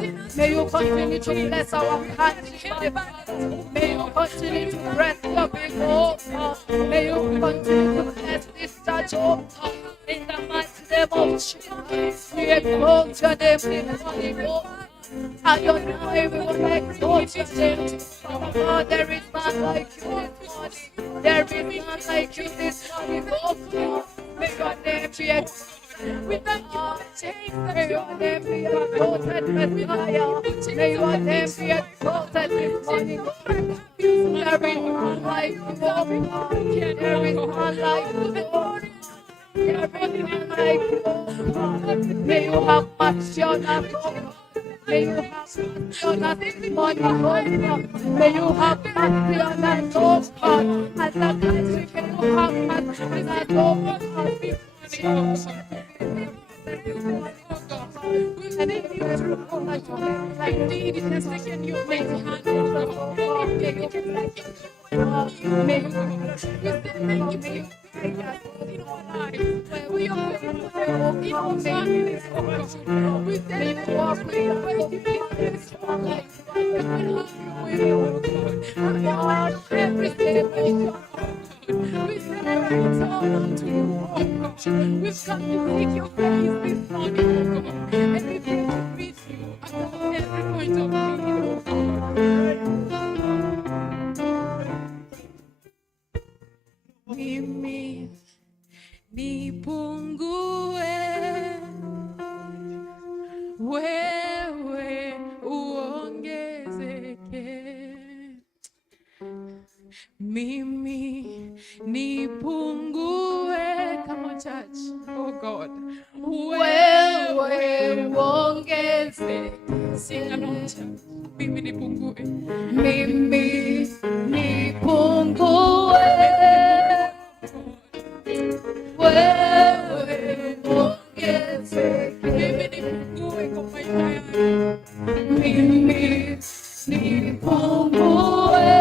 God. May you continue to bless our hands, may you continue to bless your big God. May you continue to bless this church, oh God. In the mighty name of Jesus, we exalt your name this morning, oh. Adonai, we will exalt your name. Oh, there is none like you this morning. There is none like you this morning, oh God. May your name be exalted. We thank you for the change. May your name be exalted, Messiah. May your name be exalted this morning. There is none like you, oh God. There is none like you, oh God. May you have mercy on us, oh God. May you have mercy on us this morning, oh God. May you have mercy on us, oh God. As a country, may you have mercy on us, oh God. And if you through all that you have, like indeed it has taken you mighty hand over all, may you get like it. May you in our lives, where we are in our families, we thank you for this life. Every day, we celebrate all to you, oh God. We've come to seek your face this morning, oh God. And we pray to meet you at every point of need, oh God. Mimi nipungue, wewe uongezeke. Mimi nipungue, come on church, oh God, wewe uongezeke. Sing along church. Mimi nipungue, mimi nipungue, wewe uongezeke. Mimi nipungue kwa maisha yangu, mimi nipungue.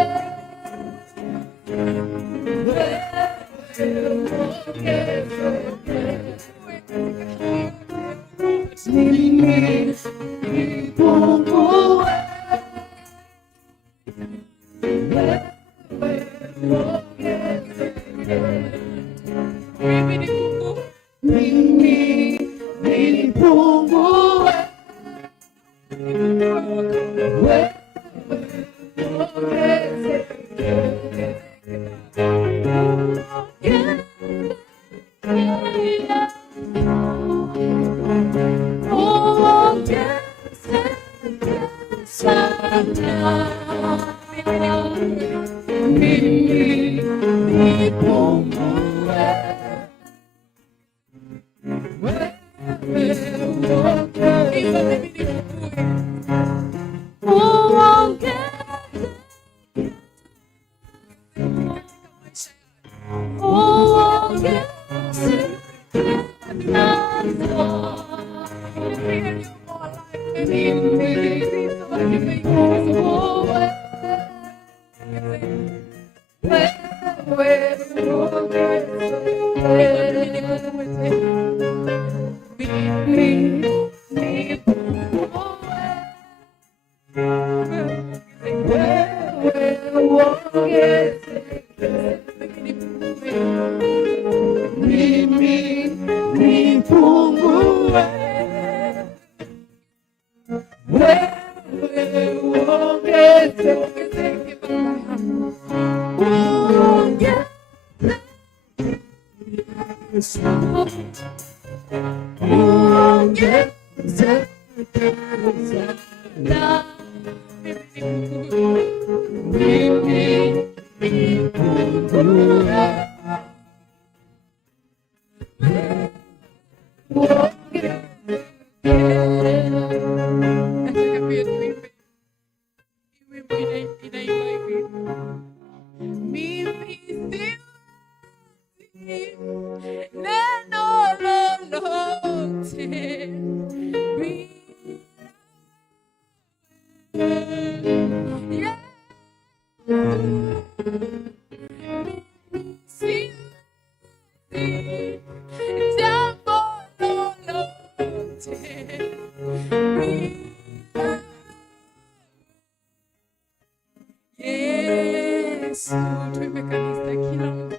tumekanisa kila mtu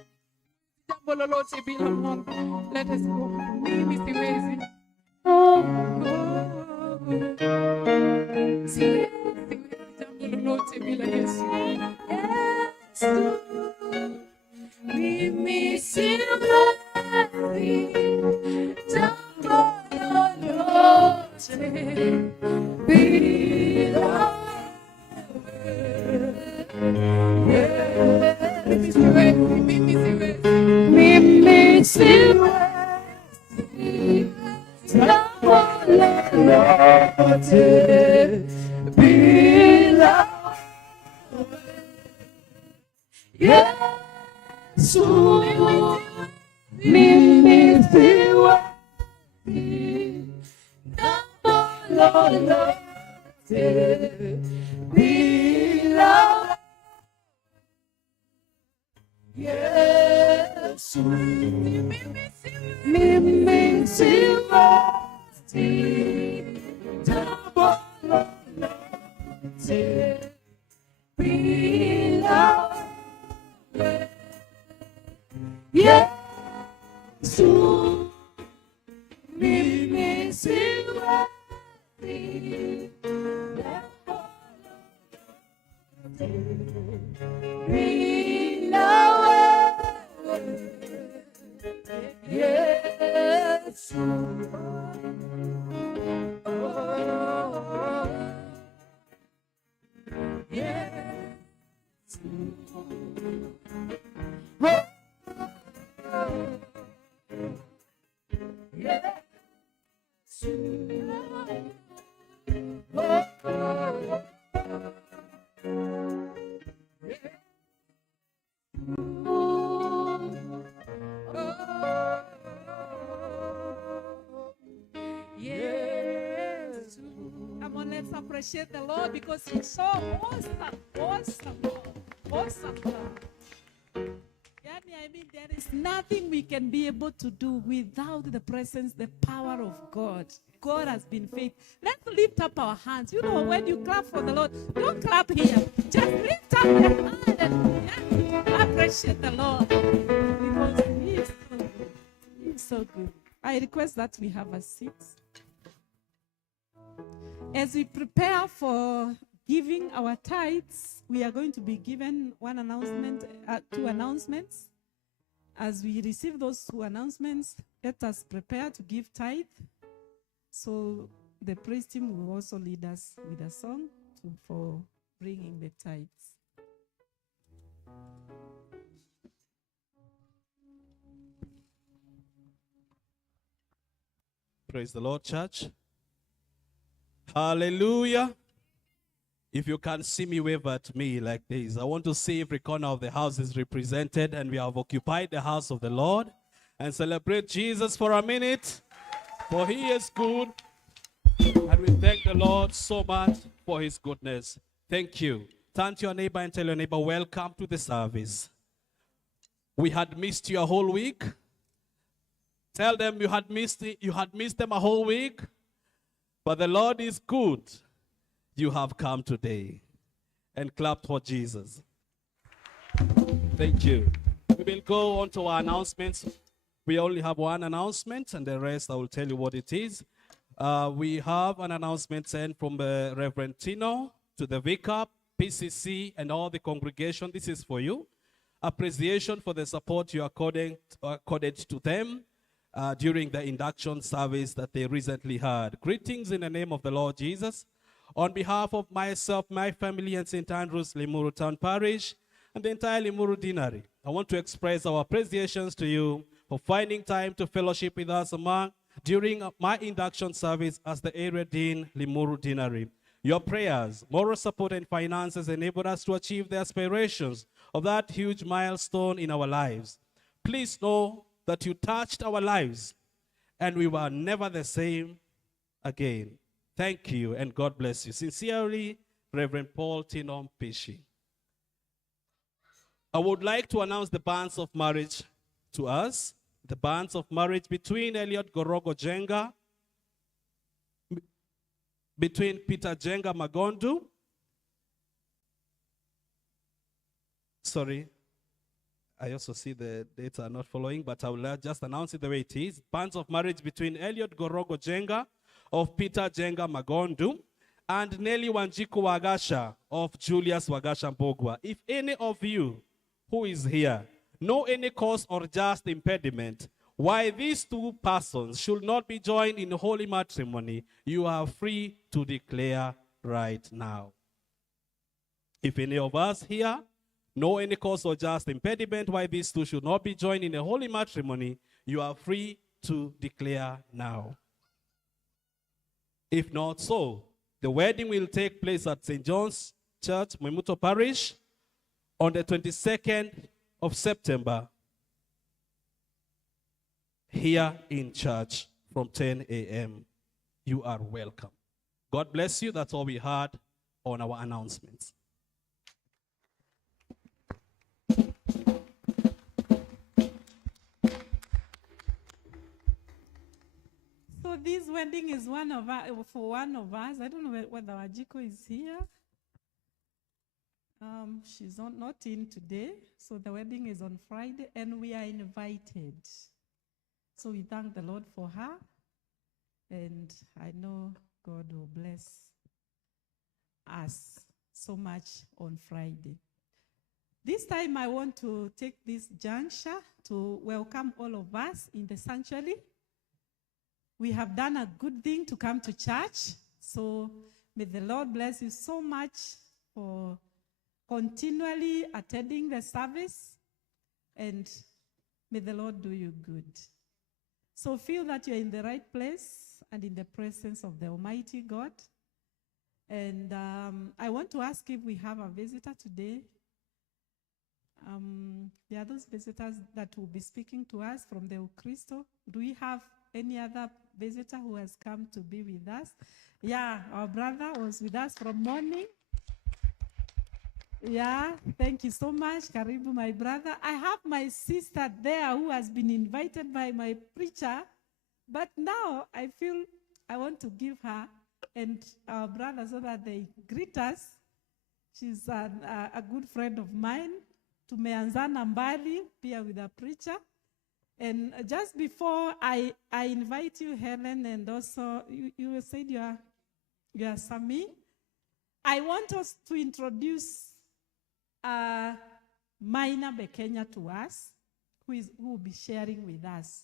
jambo lolote bila Mungu. Let us go. Mimi siwezi. Siwezi jambo lolote bila Yesu. Mimi siwezi jambo lolote bila mimi siwezi jambo lolote bila Yesu. Mimi siwezi jambo lolote bila Yesu. Mimi siwezi jambo lolote bila Yesu. Mimi siwezi jambo lolote bila Yesu. Come on, let's appreciate the Lord because He's so awesome, awesome, awesome. I mean, there is nothing we can be able to do without the presence, the power of God. God has been faithful. Let's lift up our hands. You know, when you clap for the Lord, don't clap here. Just lift up your hand and appreciate the Lord because He is so good. He is so good. I request that we have a seat. As we prepare for giving our tithes, we are going to be given two announcements. As we receive those two announcements, let us prepare to give tithe. So the praise team will also lead us with a song for bringing the tithes. Praise the Lord, church. Hallelujah. If you can see me, wave at me like this. I want to see every corner of the house is represented, and we have occupied the house of the Lord. And celebrate Jesus for a minute, for He is good. And we thank the Lord so much for His goodness. Thank you. Turn to your neighbor and tell your neighbor, welcome to the service. We had missed you a whole week. Tell them you had missed them a whole week. But the Lord is good. You have come today. And clap for Jesus. Thank you. We will go on to our announcements. We only have one announcement, and the rest I will tell you what it is. We have an announcement sent from Reverend Tino to the vicar, PCC, and all the congregation. This is for you. Appreciation for the support you accorded to them during the induction service that they recently had. Greetings in the name of the Lord Jesus. On behalf of myself, my family, and St. Andrew's Limuru Town Parish, and the entire Limuru Deanery, I want to express our appreciations to you for finding time to fellowship with us during my induction service as the area dean, Limuru Deanery. Your prayers, moral support, and finances enabled us to achieve the aspirations of that huge milestone in our lives. Please know that you touched our lives, and we were never the same again. Thank you, and God bless you. Sincerely, Reverend Paul Tinom Pishi. I would like to announce the banns of marriage to us. The banns of marriage between Elliot Gorogo Jenga, between Peter Jenga Magondu, sorry. I also see the dates are not following, but I will just announce it the way it is. Banns of marriage between Elliot Gorogo Jenga of Peter Jenga Magondu and Nelly Wanjiku Wagasha of Julius Wagasha Mbogwa. If any of you who is here know any cause or just impediment why these two persons should not be joined in holy matrimony, you are free to declare right now. If any of us here know any cause or just impediment why these two should not be joined in a holy matrimony, you are free to declare now. If not so, the wedding will take place at St. John's Church, Mwimuto Parish, on the 22nd of September, here in church from 10 a.m. You are welcome. God bless you. That's all we had on our announcements. So this wedding is for one of us. I don't know whether Wajiko is here. She's not in today. So the wedding is on Friday and we are invited. So we thank the Lord for her. And I know God will bless us so much on Friday. This time I want to take this juncture to welcome all of us in the sanctuary. We have done a good thing to come to church. So may the Lord bless you so much for continually attending the service. And may the Lord do you good. So feel that you're in the right place and in the presence of the Almighty God. And I want to ask if we have a visitor today. There are those visitors that will be speaking to us from the Ukristo. Do we have any other visitor who has come to be with us? Yeah, our brother was with us from morning. Yeah, thank you so much. Karibu, my brother. I have my sister there who has been invited by my preacher, but now I feel I want to give her and our brother so that they greet us. She's a good friend of mine. Tumeanzana mbali pia with a preacher. And just before I invite you, Helen, and also you said you are Sami, I want us to introduce Maina Bekenya to us, who will be sharing with us.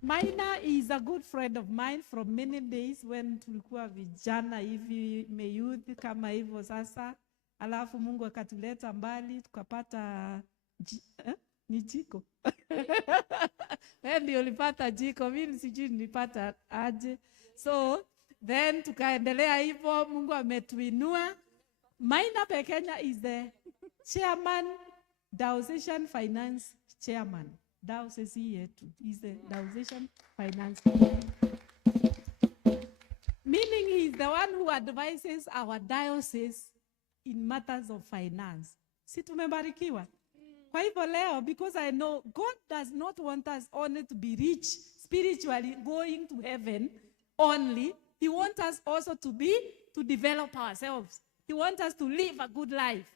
Maina is a good friend of mine from many days when tulikuwa vijana hivi meyouth kama hivyo sasa. Alafu Mungu akatuleta mbali tukapata ni jiko. Wewe ndio ulipata jiko, mimi sijui nilipata aje. So then tukaendelea hivyo, Mungu ametuinua. Maina Bekenya is the chairman, Diocesan Finance Chairman. Diocese yetu is the Diocesan Finance Chairman. Meaning he is the one who advises our diocese in matters of finance. Si tumebarikiwa? Kwa hivyo leo, because I know God does not want us only to be rich spiritually, going to heaven only. He wants us also to develop ourselves. He wants us to live a good life.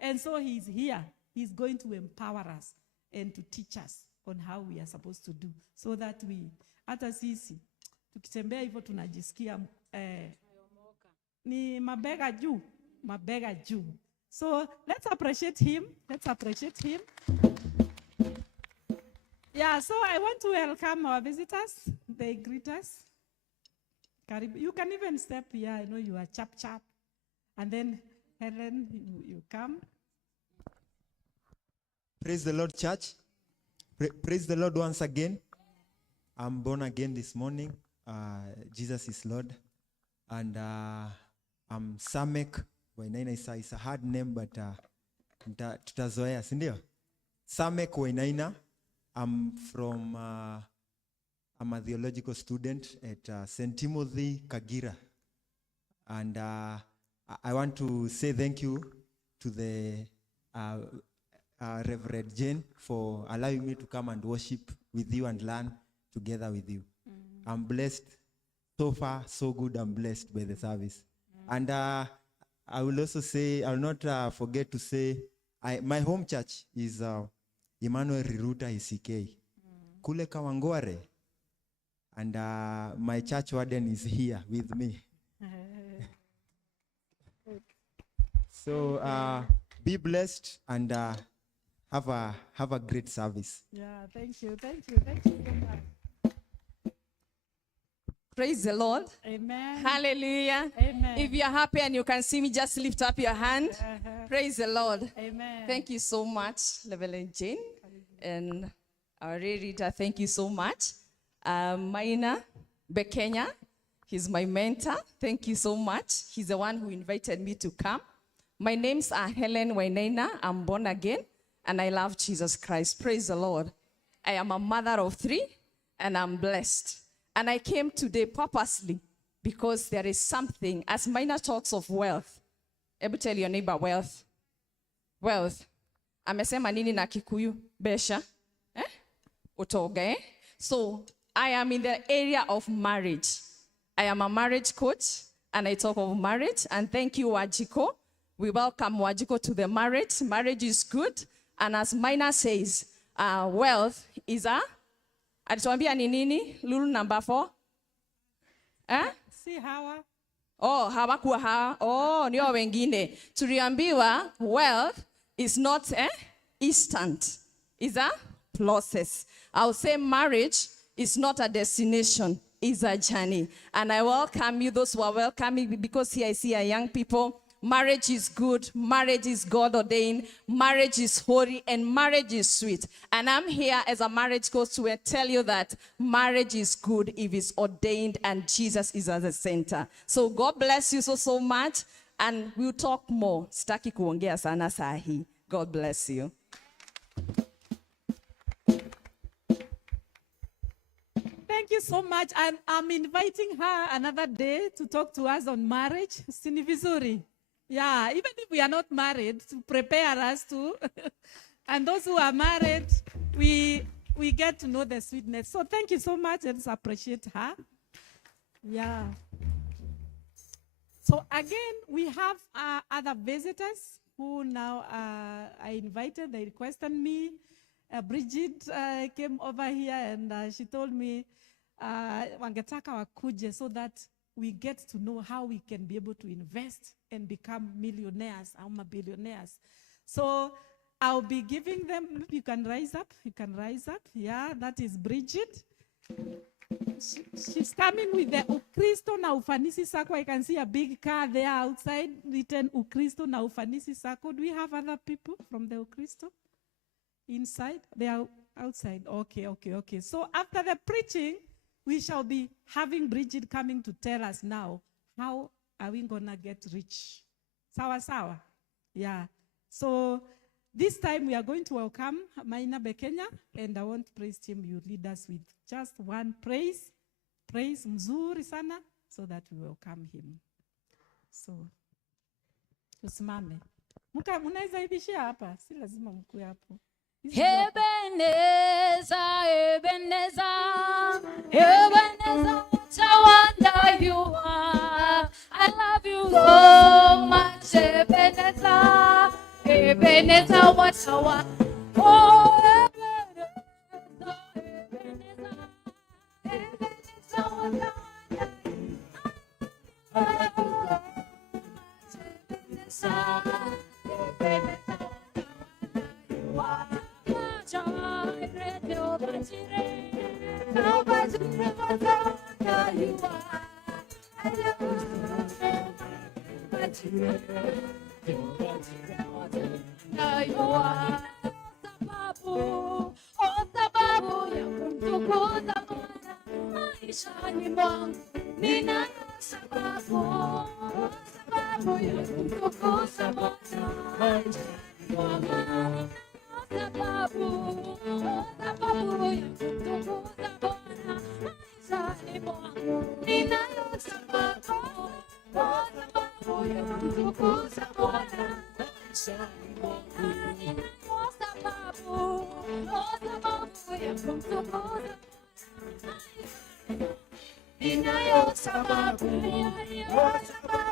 And so he's here. He's going to empower us and to teach us on how we are supposed to do. So that we, hata sisi, tukitembea hivyo tunajisikia, ni mabega juu. Mabega juu. So let's appreciate him. Let's appreciate him. Yeah, so I want to welcome our visitors. They greet us. You can even step here. I know you are chap. And then Helen, you come. Praise the Lord, church. Praise the Lord once again. I'm born again this morning. Jesus is Lord. And I'm Samek. Wainaina is a hard name, but tutazoea, si ndio? Samek Wainaina. I'm a theological student at St. Timothy, Kagira. And I want to say thank you to the Reverend Jane for allowing me to come and worship with you and learn together with you. I'm blessed. So far, so good. I'm blessed by the service. And I will also say, I will not forget to say, my home church is Emmanuel Riruta ECK. Kule Kawangware. And my church warden is here with me. So be blessed and have a great service. Yeah, thank you so much. Praise the Lord. Amen. Hallelujah. Amen. If you're happy and you can see me, just lift up your hand. Praise the Lord. Amen. Thank you so much, Reverend Jane. And our reader, thank you so much. Maina Bekenya, he's my mentor. Thank you so much. He's the one who invited me to come. My names are Helen Wainaina. I'm born again, and I love Jesus Christ. Praise the Lord. I am a mother of 3, and I'm blessed. And I came today purposely because there is something, as Maina talks of wealth. Ever tell your neighbor wealth. Wealth. Amesema nini na Kikuyu? Besha. Utoga, eh? So, I am in the area of marriage. I am a marriage coach, and I talk of marriage. And thank you, Wajiko. We welcome Wajiko to the marriage. Marriage is good. And as Maina says, wealth is a... Alituambia ni nini? Lulu number 4. Si hawa. Oh, hawakuwa hawa. Oh, niyo wengine. Tuliambiwa wealth is not instant. It's a process. I'll say marriage is not a destination. It's a journey. And I welcome you, those who are welcoming, because here I see young people. Marriage is good. Marriage is God ordained. Marriage is holy, and marriage is sweet. And I'm here as a marriage coach to tell you that marriage is good if it's ordained and Jesus is at the center. So God bless you so much, and we'll talk more. Sitaki kuongea sana sahi. God bless you. Thank you so much. And I'm inviting her another day to talk to us on marriage. Sini vizuri. Yeah, even if we are not married, to prepare us to. And those who are married, we get to know the sweetness. So thank you so much. Let's appreciate her. Yeah. So again, we have other visitors who now I invited. They requested me. Bridget came over here and she told me wangetaka wakuje so that we get to know how we can be able to invest and become millionaires or billionaires. So I'll be giving them, you can rise up, Yeah, that is Bridget. She's coming with the Ukristo na ufanisi sako. I can see a big car there outside written Ukristo na ufanisi sako. Do we have other people from the Ukristo? Inside? They are outside. Okay. So after the preaching, we shall be having Bridget coming to tell us now, how are we going to get rich? Sawa. Yeah. So this time we are going to welcome Maina Bekenya, and I want praise team, you lead us with just one praise mzuri sana, so that we welcome him. So, tusimame. Munaweza ibishia hapa, si lazima mkue hapo. Ebenezer, what a wonder you are. I love you so much, Ebenezer, what a wonder. Oh, Ebenezer, what a wonder.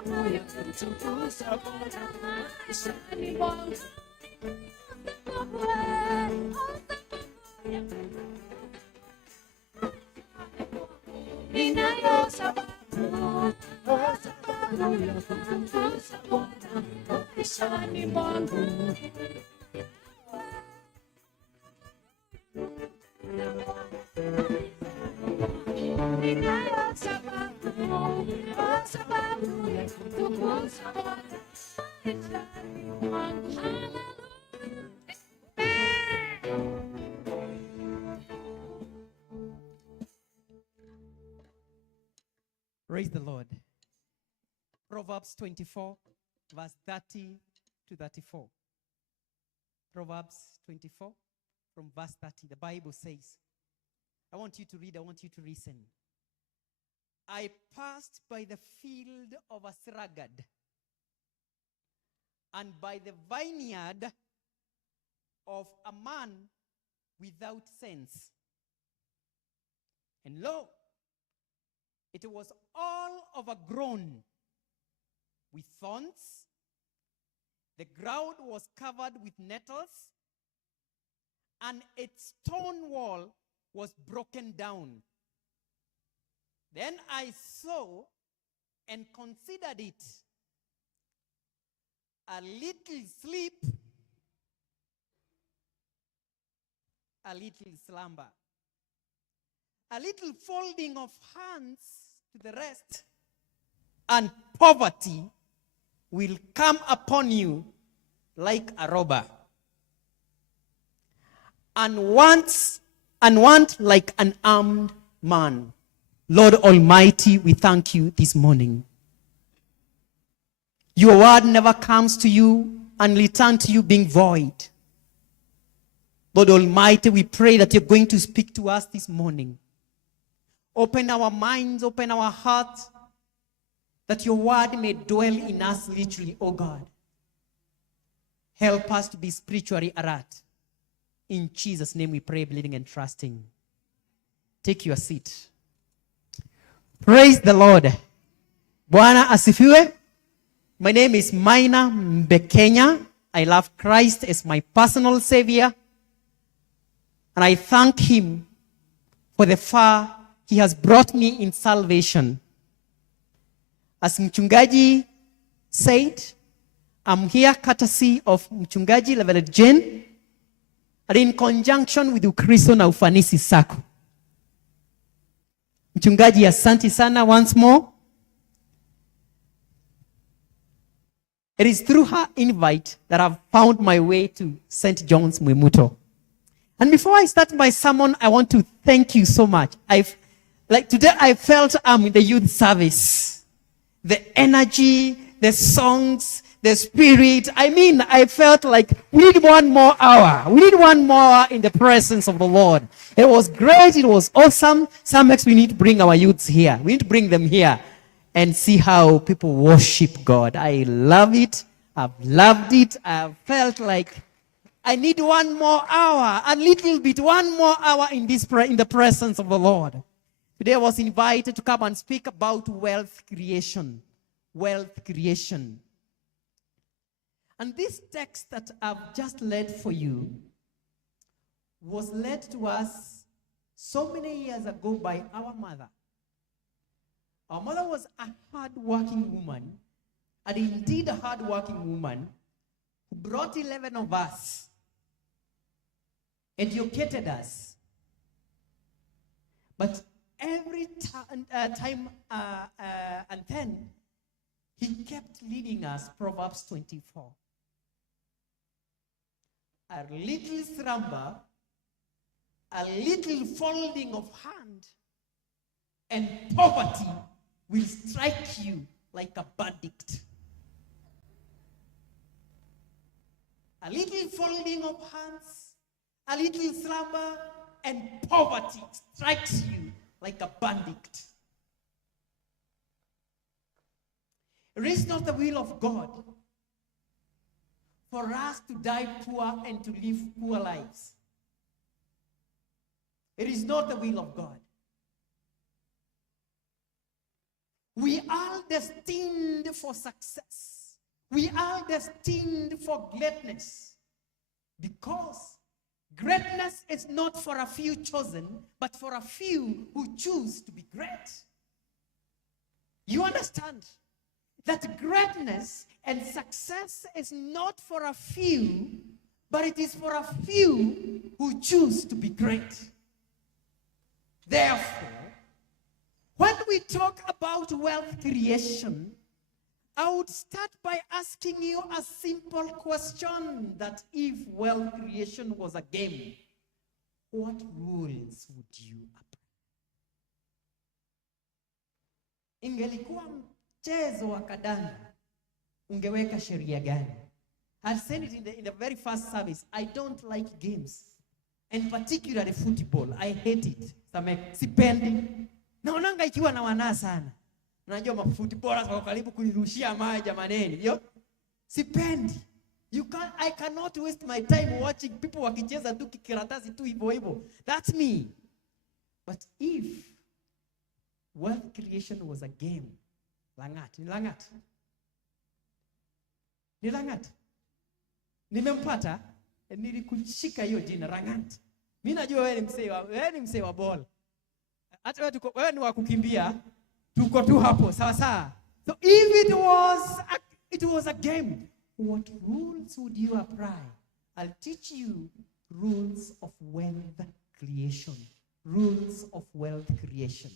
Tukuza Bwana maishani mwangu. Ninayo sababu ya kumtukuza Bwana maishani mwangu. Ninayo sababu ya kumtukuza Bwana maishani mwangu. Praise the Lord. Proverbs 24, verse 30 to 34. Proverbs 24, from verse 30. The Bible says, I want you to read, I want you to listen. I passed by the field of a sluggard, and by the vineyard of a man without sense. And lo, it was all overgrown with thorns. The ground was covered with nettles, and its stone wall was broken down. Then I saw and considered it a little sleep, a little slumber, a little folding of hands to the rest, and poverty will come upon you like a robber, and want like an armed man. Lord Almighty, we thank you this morning. Your word never comes to you and return to you being void. Lord Almighty, we pray that you're going to speak to us this morning. Open our minds, open our hearts, that your word may dwell in us literally, oh God. Help us to be spiritually alert. In Jesus' name we pray, believing and trusting. Take your seat. Praise the Lord. Bwana asifiwe. My name is Maina Mbekenya. I love Christ as my personal Savior. And I thank him for the far he has brought me in salvation. As Mchungaji said, I'm here courtesy of Mchungaji Reverend Jane, and in conjunction with Ukristo na Ufanisi Sacco. Mchungaji, asante sana once more. It is through her invite that I've found my way to St. John's Mwimuto. And before I start my sermon, I want to thank you so much. Today I felt I'm in the youth service. The energy, the songs, the spirit. I felt like we need 1 more hour. We need 1 more hour in the presence of the Lord. It was great. It was awesome. Sometimes we need to bring our youths here. We need to bring them here and see how people worship God. I love it. I've loved it. I've felt like I need 1 more hour, a little bit, 1 more hour in the presence of the Lord. Today I was invited to come and speak about wealth creation. Wealth creation. And this text that I've just led for you was led to us so many years ago by our mother. Our mother was a hard-working woman, and indeed a hard-working woman, who brought 11 of us, educated us. But every time and then, he kept leading us, Proverbs 24. A little slumber, a little folding of hand, and poverty will strike you like a bandit. A little folding of hands, a little slumber, and poverty strikes you like a bandit. It is not the will of God for us to die poor and to live poor lives. It is not the will of God. We are destined for success. We are destined for greatness. Because greatness is not for a few chosen, but for a few who choose to be great. You understand that greatness and success is not for a few, but it is for a few who choose to be great. Therefore, when we talk about wealth creation, I would start by asking you a simple question, that if wealth creation was a game, what rules would you apply? Ingelikuwa mchezo wa kadanda, ungeweka sheria gani? I said it in the very first service. I don't like games, and particularly football. I hate it. Sipendi. Naonanga ikiwa na wana sana. Unajua mafootballers wako karibu kunirushia maji jamaneni. Yo. Sipendi. I cannot waste my time watching people wakicheza tu kikiratasi tu hivyo hivyo. That's me. But if wealth creation was a game, Langat. Nimempata, nilikushika hiyo jina Langat. Mimi najua wewe ni msee wa ball. Hata wewe ni wa kukimbia, tuko tu hapo, sawa sawa. So if it was a game, what rules would you apply? I'll teach you rules of wealth creation. Rules of wealth creation.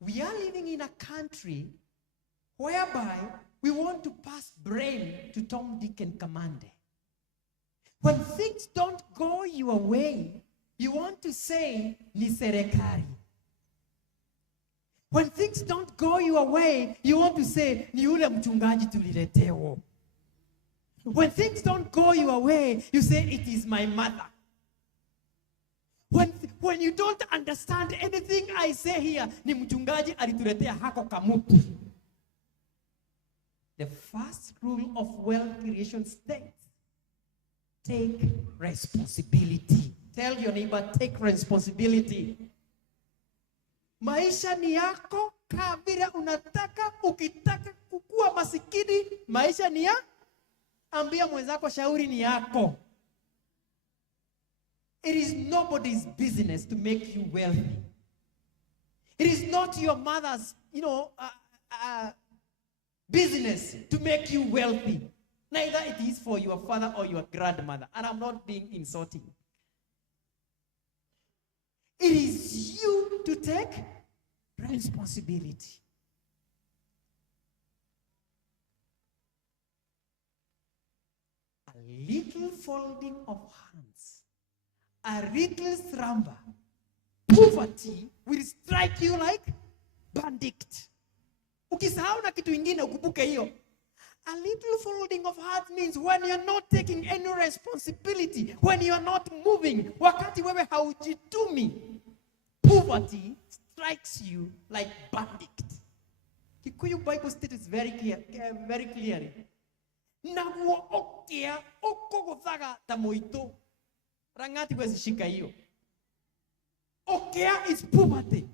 We are living in a country whereby we want to pass blame to Tom, Dick, and Kamande. When things don't go your way, you want to say, ni serikali. When things don't go your way, you want to say, ni ule mchungaji tuliletewa. When things don't go your way, you say, it is my mother. When you don't understand anything I say here, ni mchungaji alituletea hako kamutu. The first rule of wealth creation states, take responsibility. Tell your neighbor, take responsibility. Maisha ni yako, kaa vile unataka, ukitaka kukua masikini, maisha ni ya, ambia mwenzako shauri ni yako. It is nobody's business to make you wealthy. It is not your mother's, business to make you wealthy. Neither it is for your father or your grandmother. And I'm not being insulting. It is you to take responsibility. A little folding of hands, a little slumber, poverty will strike you like bandit. Ukisahau na kitu ingine ukubuke hiyo. A little folding of heart means when you're not taking any responsibility, when you're not moving, wakati wewe haujitumi, poverty strikes you like bandit. Kikuyu Bible states very clearly. Naguo okia okogothaga ta moito. Rangati wezi shika hiyo. Okia is poverty.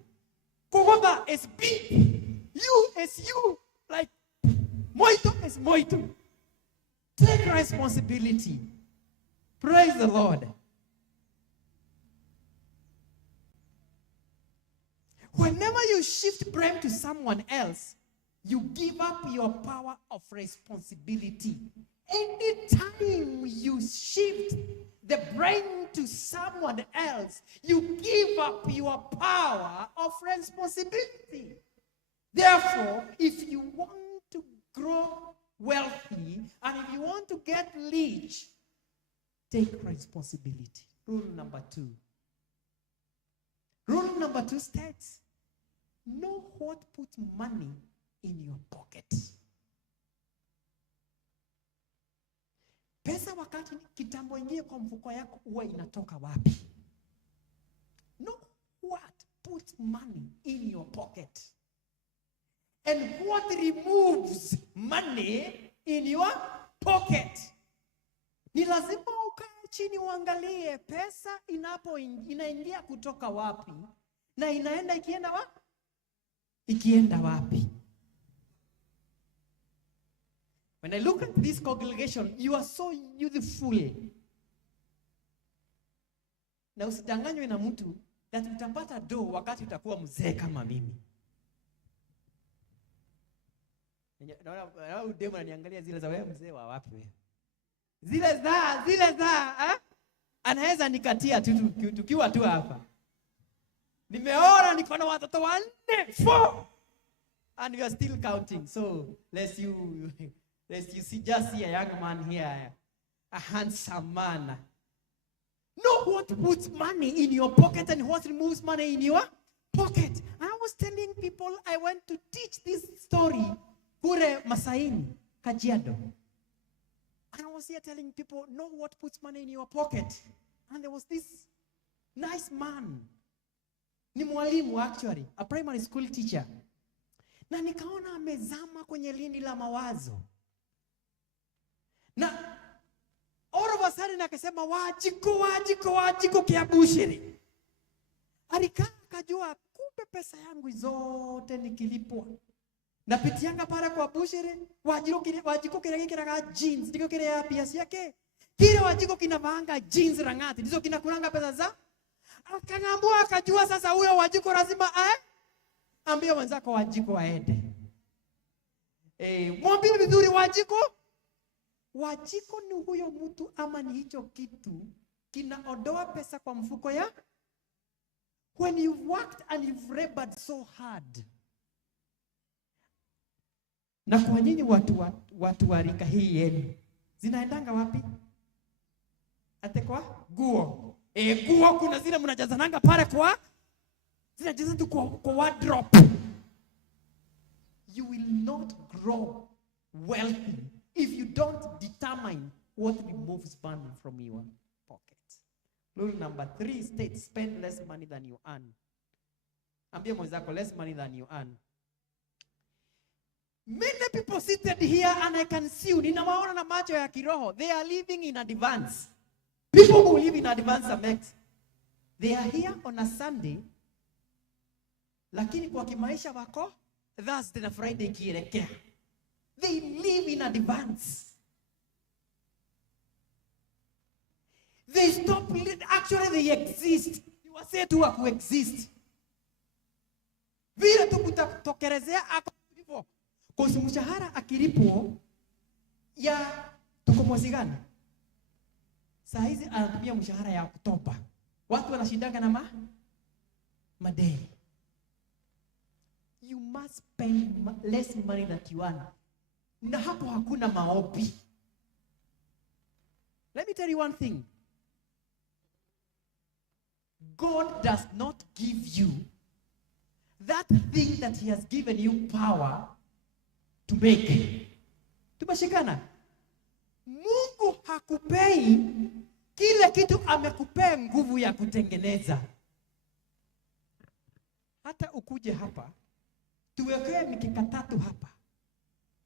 Kogotha is beat. You is you. Like moito is moito. Take responsibility. Praise the Lord. Whenever you shift blame to someone else, you give up your power of responsibility. Anytime you shift the blame to someone else, you give up your power of responsibility. Therefore, if you want to grow wealthy and if you want to get rich, take responsibility. Rule number 2. Rule number 2 states, know what puts money in your pocket. Pesa wakati kitambo ingie kwa mfuko yako huwa inatoka wapi? Know what puts money in your pocket. And what removes money in your pocket. Ni lazima ukae chini uangalie pesa inaingia kutoka wapi Na inaenda ikienda wapi? Ikienda wapi? When I look at this congregation, you are so youthful. Na usidanganywe na mtu that utapata do wakati utakuwa mzee kama mimi. Naona demo ananiangalia zile za wewe mzee wa wapi wewe? Zile za anaweza nikatia tukiwa tu hapa. Nimeona niko na watoto 4 and we are still counting. So let's you see, just see a young man here, a handsome man. Know what puts money in your pocket and what removes money in your pocket. I was telling people I went to teach this story kule Masaini, Kajiado. And I was here telling people, know what puts money in your pocket. And there was this nice man. Ni mwalimu actually, a primary school teacher. Na nikaona amezama kwenye lindi la mawazo. Na all of a sudden akasema wajiko kiabushiri. Alikaa akajua kumbe pesa yangu zote nikilipwa. Napitianga pale kwa bushiri, wajiko kinaga jeans, ndiko kile ya biasi yake. Kile wajiko kinavaanga jeans rangati, ndizo kinakulanga pesa za. Akangambua akajua sasa huyo wajiko lazima ambia wenzako wajiko aende. Mwambie vizuri wajiko. Wajiko ni huyo mtu ama ni hicho kitu kinaondoa pesa kwa mfuko ya. When you've worked and you've labored so hard. Na kwa nyinyi watu wa rika hii yenu zinaendanga wapi? Ate kwa guo. Guo kuna zile mnajazananga pale kwa zinajaza tu kwa wardrobe. You will not grow wealthy if you don't determine what removes money from your pocket. Rule number 3 states spend less money than you earn. Ambia mwenzako less money than you earn. Many people seated here and I can see you. Ninawaona na macho ya kiroho. They are living in advance. People who live in advance are met. They are here on a Sunday. Lakini kwa kimaisha wako Thursday na Friday kielekea. They live in advance. They stop living. Actually they exist. You are said to exist. Vile tu kutakelezea ako hivyo. Kwa mshahara akilipo ya tuko mwezi gani? Saa hizi anatumia mshahara ya Oktoba. Watu wanashindana na madeni. You must spend less money than you earn. Na hapo hakuna maombi. Let me tell you one thing. God does not give you that thing that he has given you power to make. Tumeshikana. Mungu hakupei kile kitu, amekupea nguvu ya kutengeneza. Hata ukuje hapa, tuwekee mikika 3 hapa.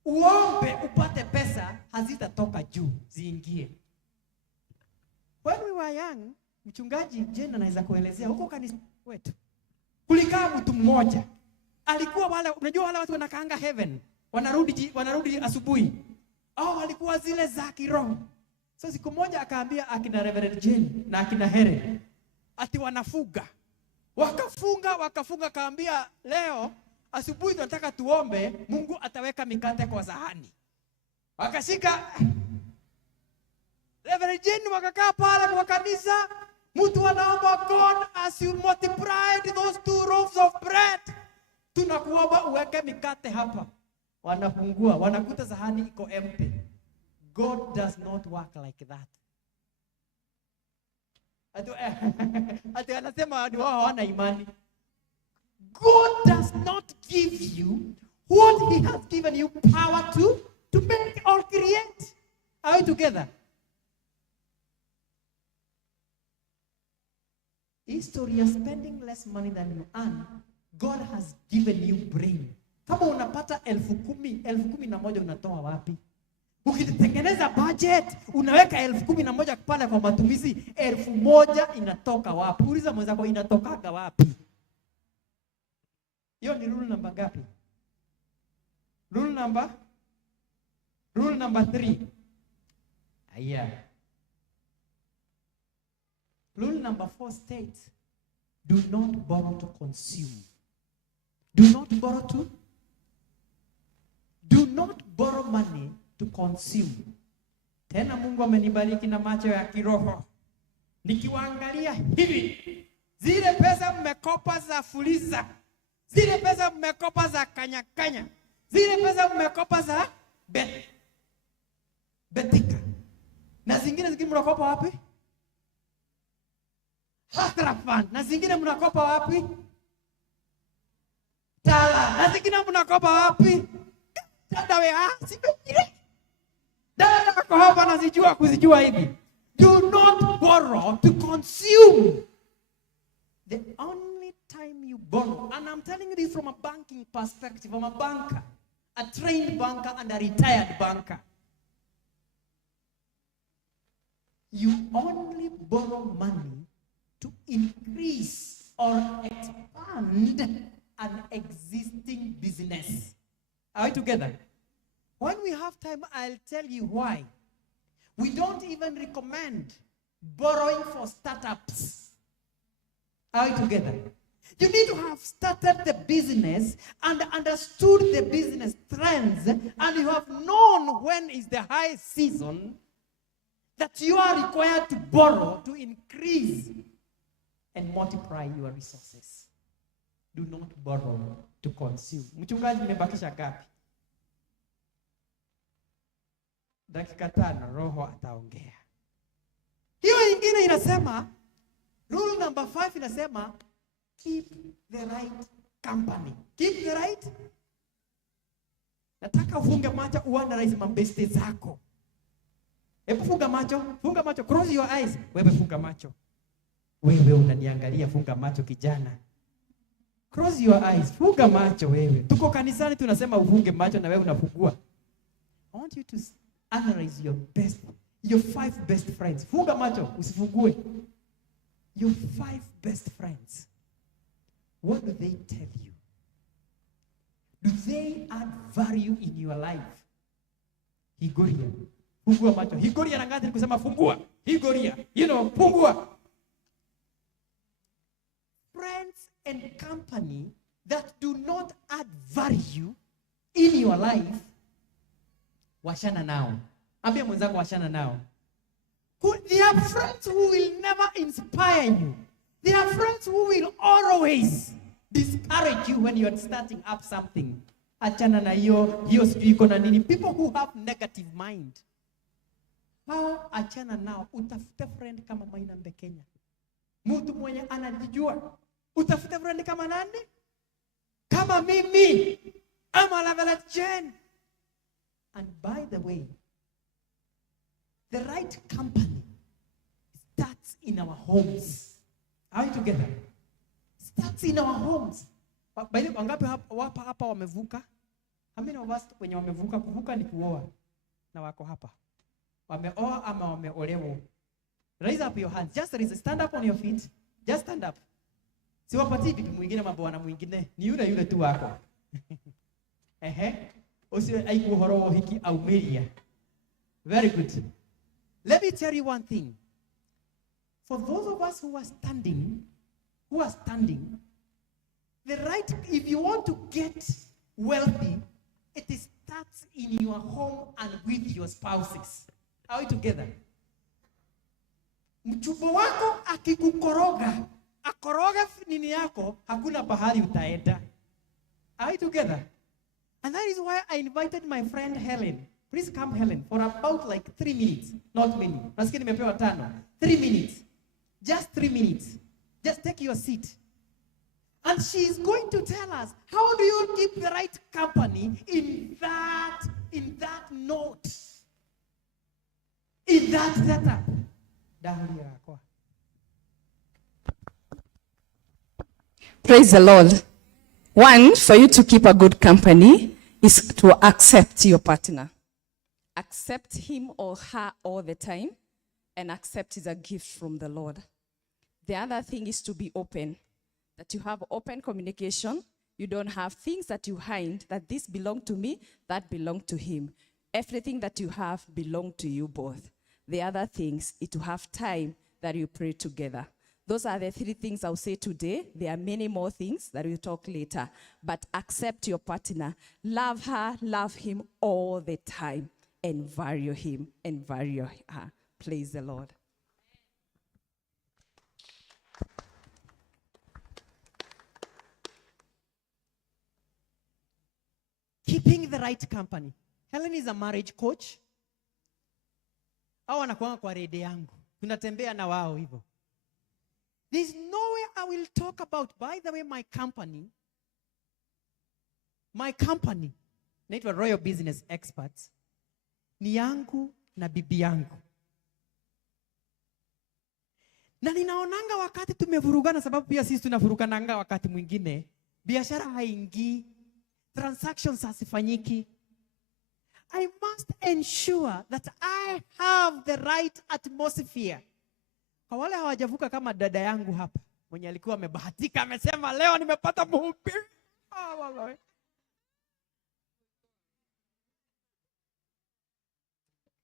Uombe upate pesa, hazitatoka juu, ziingie. When we were young, mchungaji Jane anaweza kuelezea huko kanisa wetu. Kulikaa mtu mmoja. Alikuwa wale, unajua wale watu wanakaanga heaven, wanarudi asubuhi. Walikuwa zile za kiroho. So siku moja akaambia akina Reverend Jane na akina Helen ati wanafuga. Wakafunga kaambia leo asubuhi tunataka tuombe Mungu ataweka mikate kwa sahani. Wakashika Reverend Jane wakakaa pale kwa kanisa, mtu anaomba, God as you multiplied those 2 loaves of bread, tunakuomba uweke mikate hapa. Wanafungua, wanakuta sahani iko empty. God does not work like that. Ati anasema wao hawana imani. God does not give you what he has given you power to make or create. Are we together? History, you're spending less money than you earn. God has given you brain. Kama unapata 10,000 unatoa wapi? Ukitengeneza budget, unaweka 11,000 pale kwa matumizi, 1,000 inatoka wapi? Uliza mwenzako inatokaga wapi? Hiyo ni rule number ngapi? Rule number 3. Aya. Rule number 4 states, do not borrow to consume. Do not borrow money to consume. Tena Mungu amenibariki na macho ya kiroho. Nikiwaangalia hivi, zile pesa mmekopa za Fuliza, zile pesa mmekopa za Kanya, zile pesa mmekopa za Betika, na zingine mnakopa wapi? Hatra Fund. Na zingine mnakopa wapi? Tala. Na zingine mnakopa wapi? Dadawe sibile. Dada wako hapa nazijua kuzijua hivi. Do not borrow to consume. The only time you borrow, and I'm telling you this from a banking perspective, I'm a banker, a trained banker and a retired banker. You only borrow money to increase or expand an existing business. Are we together? When we have time, I'll tell you why. We don't even recommend borrowing for startups. Are we together? You need to have started the business and understood the business trends, and you have known when is the high season that you are required to borrow to increase and multiply your resources. Do not borrow to consume. Mchungaji, nimebakisha gapi? Dakika 5, Roho ataongea. Hiyo ingine inasema, rule number 5 inasema, keep the right company. Keep the right. Nataka ufunge macho uanalyze mabeste zako. Hebu funga macho, close your eyes. Wewe funga macho. Wewe unaniangalia, funga macho kijana. Close your eyes, funga macho wewe. Tuko kanisani tunasema ufunge macho na wewe unafungua. I want you to analyze your 5 best friends. Funga macho, usifungue. Your 5 best friends. What do they tell you? Do they add value in your life? Higoria. Fungua macho. Higoria na ngati kusema fungua. Higoria. Fungua. Friends and company that do not add value in your life, washana nao. Ambia mwenzako washana nao. They are friends who will never inspire you. They are friends who will always discourage you when you are starting up something. Achana na hiyo sijui iko na nini. People who have negative mind. How achana nao? Utafute friend kama Maina Mbekenya. Mtu mwenye anajijua. Utafute friend kama nani? Kama mimi. Ama Lavela Jen. And by the way, the right company starts in our homes. Are we together? Starts in our homes. By the way, wangapi hapa wamevuka? How many of us wenye wamevuka? Kuvuka ni kuoa. Na wako hapa. Wameoa ama wameolewa? Raise up your hands. Just stand up on your feet. Just stand up. Siwapati vipi mwingine mabwana mwingine. Ni yule tu wako. Usiwe aikuhoro hiki au media. Very good. Let me tell you one thing. For those of us who are standing, if you want to get wealthy, it starts in your home and with your spouses. Are we together? Mchumba wako akikukoroga, akoroga nini yako, hakuna pahali utaenda. Are we together? And that is why I invited my friend Helen. Please come, Helen, for about like 3 minutes. Not many. Nasikia nimepewa 5. 3 minutes. Just 3 minutes. Just take your seat. And she's going to tell us, how do you keep the right company in that note? In that setup. Praise the Lord. One, for you to keep a good company is to accept your partner. Accept him or her all the time, and accept is a gift from the Lord. The other thing is to be open, that you have open communication, You don't have things that you hide, that this belong to me, that belong to him. Everything that you have belong to you both. The other things, it will have time that you pray together. Those are the 3 things I'll say today. There are many more things that we'll talk later. But accept your partner. Love her, love him all the time. And value him and value her. Praise the Lord. Keeping the right company. Helen is a marriage coach. Hao wanakuanga kwa rede yangu. Tunatembea na wao hivyo. There's nowhere I will talk about. By the way, my company, naitwa Royal Business Experts, ni yangu na bibi yangu. Na ninaonanga wakati tumevurugana, sababu pia sisi tunavurugananga wakati mwingine. Biashara haingii, transactions hasifanyiki. I must ensure that I have the right atmosphere. Kwa wale hawajavuka kama dada yangu hapa, mwenye alikuwa amebahatika amesema leo nimepata mhubiri.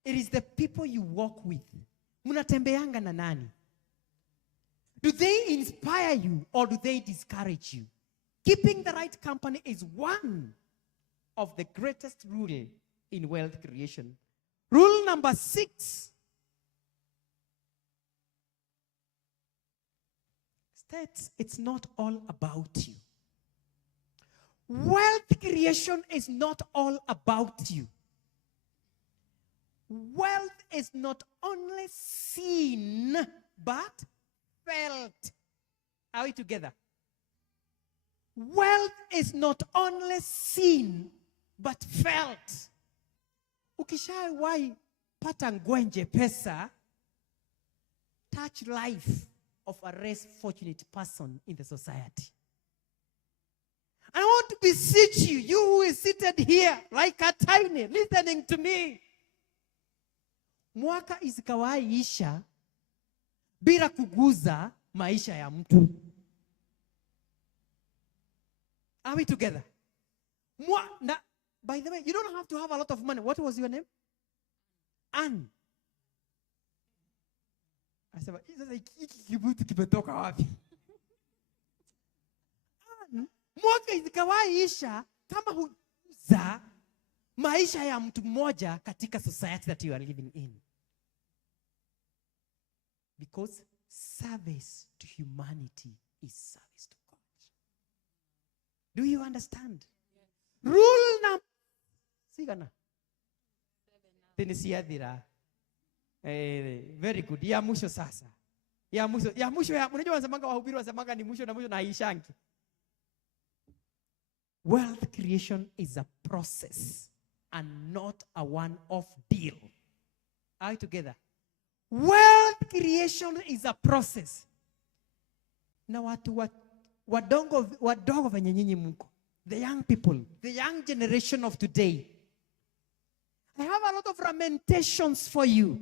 It is the people you walk with. Munatembeanga na nani? Do they inspire you or do they discourage you? Keeping the right company is one of the greatest rule in wealth creation. Rule number 6 states it's not all about you. Wealth creation is not all about you. Wealth is not only seen but felt. Are we together? Wealth is not only seen but felt. Ukishawahi pata ngwenje pesa, touch life of a less fortunate person in the society. I want to beseech you, you who is seated here like a tiny, listening to me. Mwaka isikawahi isha bila kuguza maisha ya mtu. Are we together? By the way, you don't have to have a lot of money. What was your name? Anne. Asema, hiki kibutu kimetoka wapi? Anne, mwaka isikawahi isha kama huguza maisha ya mtu mmoja katika society that you are living in. Because service to humanity is service to God. Do you understand? Yes. Rule number sigana. Tenisiadira. Very good. Ya mwisho sasa. Ya mwisho unajua wanasemanga wahubiri wanasemanga ni mwisho na mwisho na haishangi. Wealth creation is a process and not a one-off deal. Are we together? Wealth creation is a process. Na watu wadogo venye nyinyi mko, the young people, the young generation of today, I have a lot of lamentations for you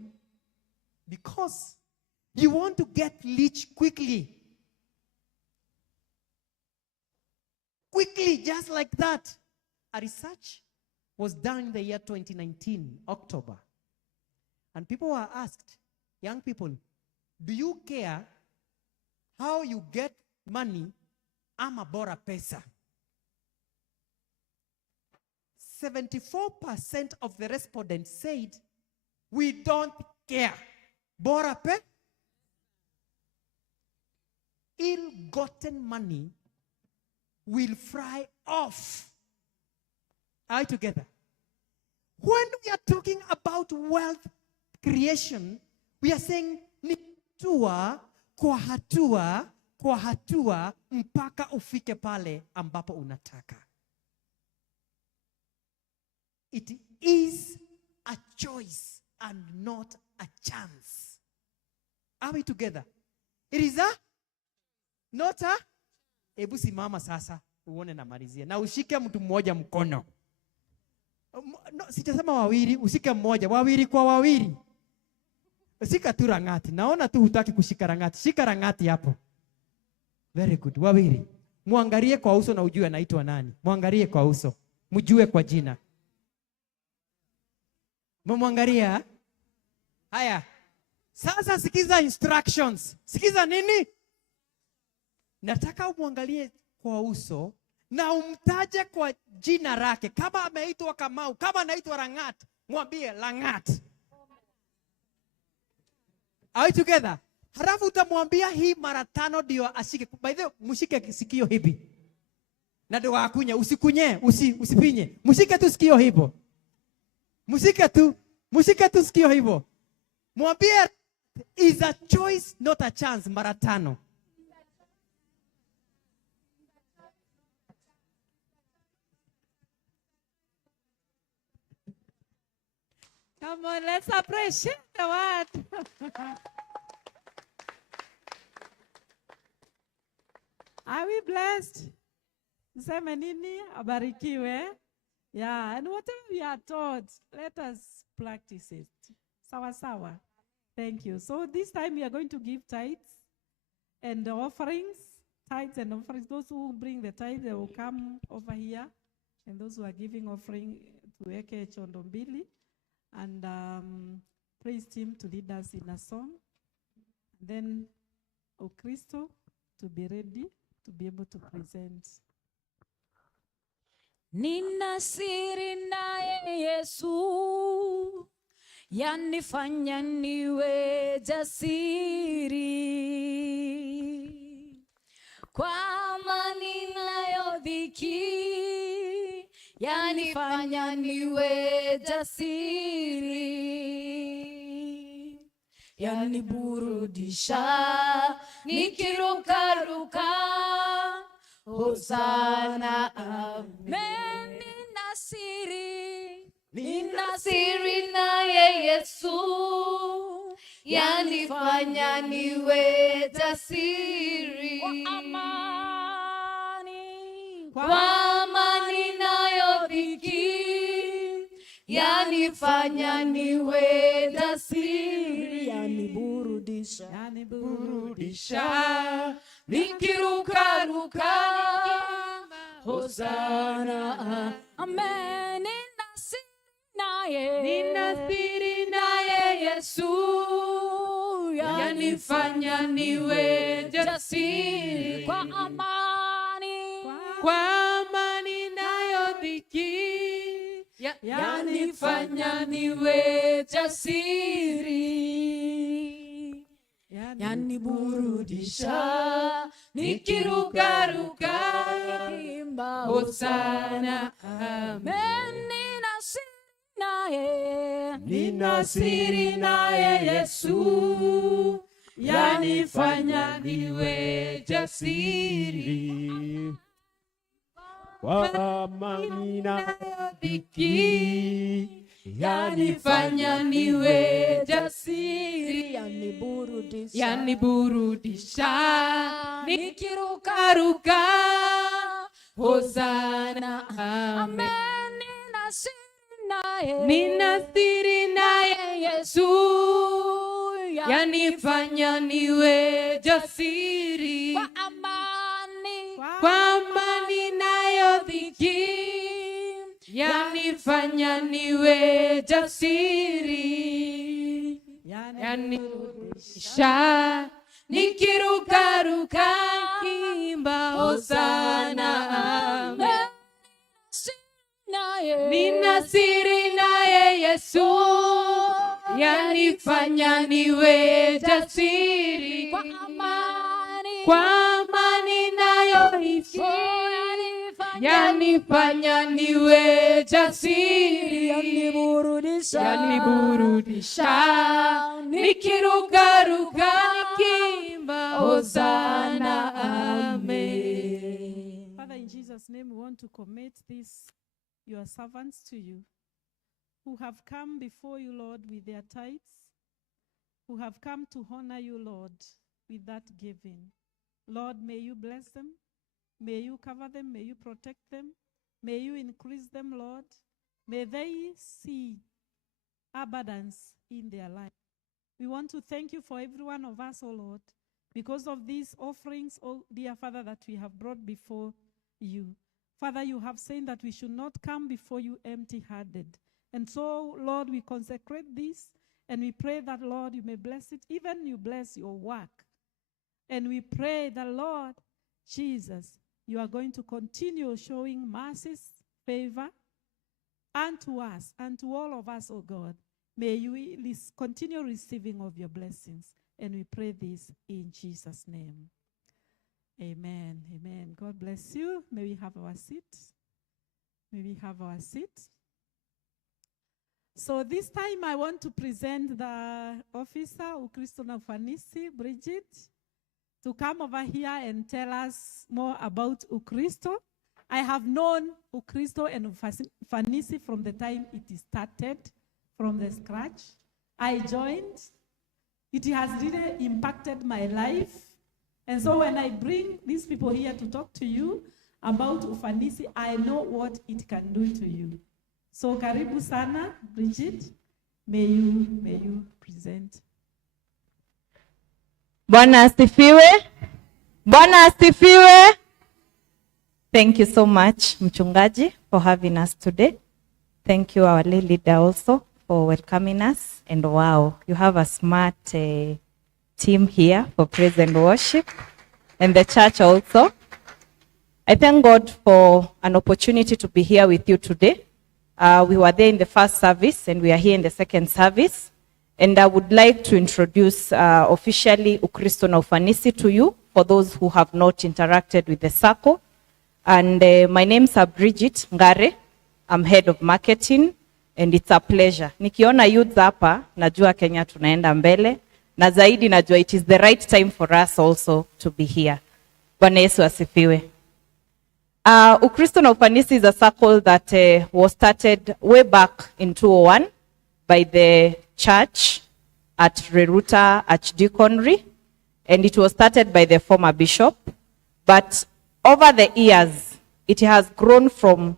because you want to get rich quickly. Quickly, just like that. A research was done in the year 2019, October. And people were asked, young people, do you care how you get money ama bora pesa? 74% of the respondents said, we don't care. Bora pe? Ill-gotten money will fry off. Are we together? When we are talking about wealth creation, we are saying ni hatua kwa hatua mpaka ufike pale ambapo unataka. It is a choice and not a chance. Are we together? It is not a. Ebu simama sasa uone na malizia. Na ushike mtu mmoja mkono. No, sijasema wawili, usike mmoja. Wawili kwa wawili. Usika tu rangati. Naona tu hutaki kushika rangati. Shika rangati hapo. Very good. Wawili. Muangalie kwa uso na ujue anaitwa nani. Muangalie kwa uso, mjue kwa jina. Mumwangalia? Haya. Sasa sikiza instructions. Sikiza nini? Nataka umwangalie kwa uso na umtaje kwa jina lake. Kama ameitwa Kamau, kama anaitwa Langat, mwambie Langat. Are we together? Halafu utamwambia hii mara 5 ndio ashike. By the way, mshike sikio hivi. Na ndio akunya, usikunye, usipinye. Mshike tu sikio hivyo. Mshike tu sikio hivyo. Mwambie is a choice not a chance mara 5. Come on, let's appreciate the word. Are we blessed? Sema nini? Abarikiwe. Yeah, and whatever we are taught, let us practice it. Sawa sawa. Thank you. So this time we are going to give tithes and offerings. Tithes and offerings. Those who bring the tithe, they will come over here. And those who are giving offering to Eke Chondombili. And praise team to lead us in a song. Then Okristo to be ready to be able to present. Nina siri naye Yesu, yanifanya niwe jasiri. Kwa amani nayo dhiki, yanifanya niwe jasiri. Yaniburudisha, nikirukaruka, Hosana, amen. Nina siri naye Yesu, yanifanya niwe jasiri. Kwa amani nayo dhiki, yanifanya niwe jasiri. Yaniburudisha, nikirukaruka, Hosana, amen. Nina siri naye Yesu, yanifanya niwe jasiri. Kwa amani nayo dhiki, yanifanya niwe jasiri. Yaniburudisha, nikirukaruka, Hosana, amen. Nina siri naye Yesu, yanifanya niwe jasiri. Kwa amani nayo dhiki, yanifanya niwe jasiri. Yaniburudisha, nikirukaruka, Hosana, amen. Nina siri naye Yesu, yanifanya niwe jasiri. Kwa amani nayo dhiki, yanifanya niwe jasiri. Yanirudisha, nikirukaruka, kimba Hosana, amen. Nina siri naye Yesu, yanifanya niwe jasiri. Kwa amani nayo dhiki, yanifanya niwe jasiri. Yaniburudisha, nikirukaruka, nikimba Hosana, amen. Father, in Jesus' name, we want to commit these your servants to you, who have come before you, Lord, with their tithes, who have come to honor you, Lord, with that giving. Lord, may you bless them. May you cover them. May you protect them. May you increase them, Lord. May they see abundance in their life. We want to thank you for every one of us, oh Lord, because of these offerings, oh dear Father, that we have brought before you. Father, you have said that we should not come before you empty-handed. And so, Lord, we consecrate this, and we pray that, Lord, you may bless it, even you bless your work. And we pray that, Lord Jesus, you are going to continue showing mercies, favor, unto us, and to all of us, oh God. May you continue receiving of your blessings. And we pray this in Jesus' name. Amen. Amen. God bless you. May we have our seat. May we have our seat. So this time I want to present the officer, Ukristo na Ufanisi, Bridget, to come over here and tell us more about Ukristo. I have known Ukristo and Ufanisi from the time it started, from the scratch. I joined. It has really impacted my life. And so when I bring these people here to talk to you about Ufanisi, I know what it can do to you. So karibu sana, Bridget. May you present. Bwana asifiwe. Bwana asifiwe. Thank you so much, Mchungaji, for having us today. Thank you, our leader, also, for welcoming us. And wow, you have a smart team here for praise and worship, and the church also. I thank God for an opportunity to be here with you today. We were there in the first service, and we are here in the second service. And I would like to introduce officially Ukristo na Ufanisi to you, for those who have not interacted with the circle. And my name is Bridget Ngare. I'm head of marketing, and it's a pleasure. Nikiona youth hapa, najua Kenya tunaenda mbele, na zaidi najua it is the right time for us also to be here. Bwana Yesu asifiwe. Ukristo na Ufanisi is a circle that was started way back in 2001 by the church at Reruta Archdeaconry, and it was started by the former bishop. But over the years, it has grown from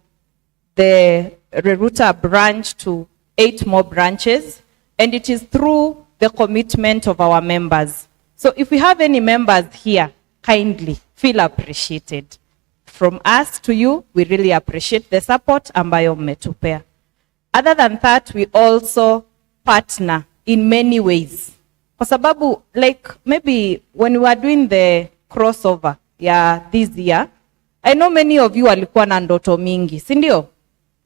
the Reruta branch to 8 more branches, and it is through the commitment of our members. So if we have any members here, kindly feel appreciated. From us to you, we really appreciate the support ambayo mmetupea. Other than that, we also partner in many ways. Kwa sababu, like maybe when we were doing the crossover this year, I know many of you walikuwa na ndoto mingi, si ndio?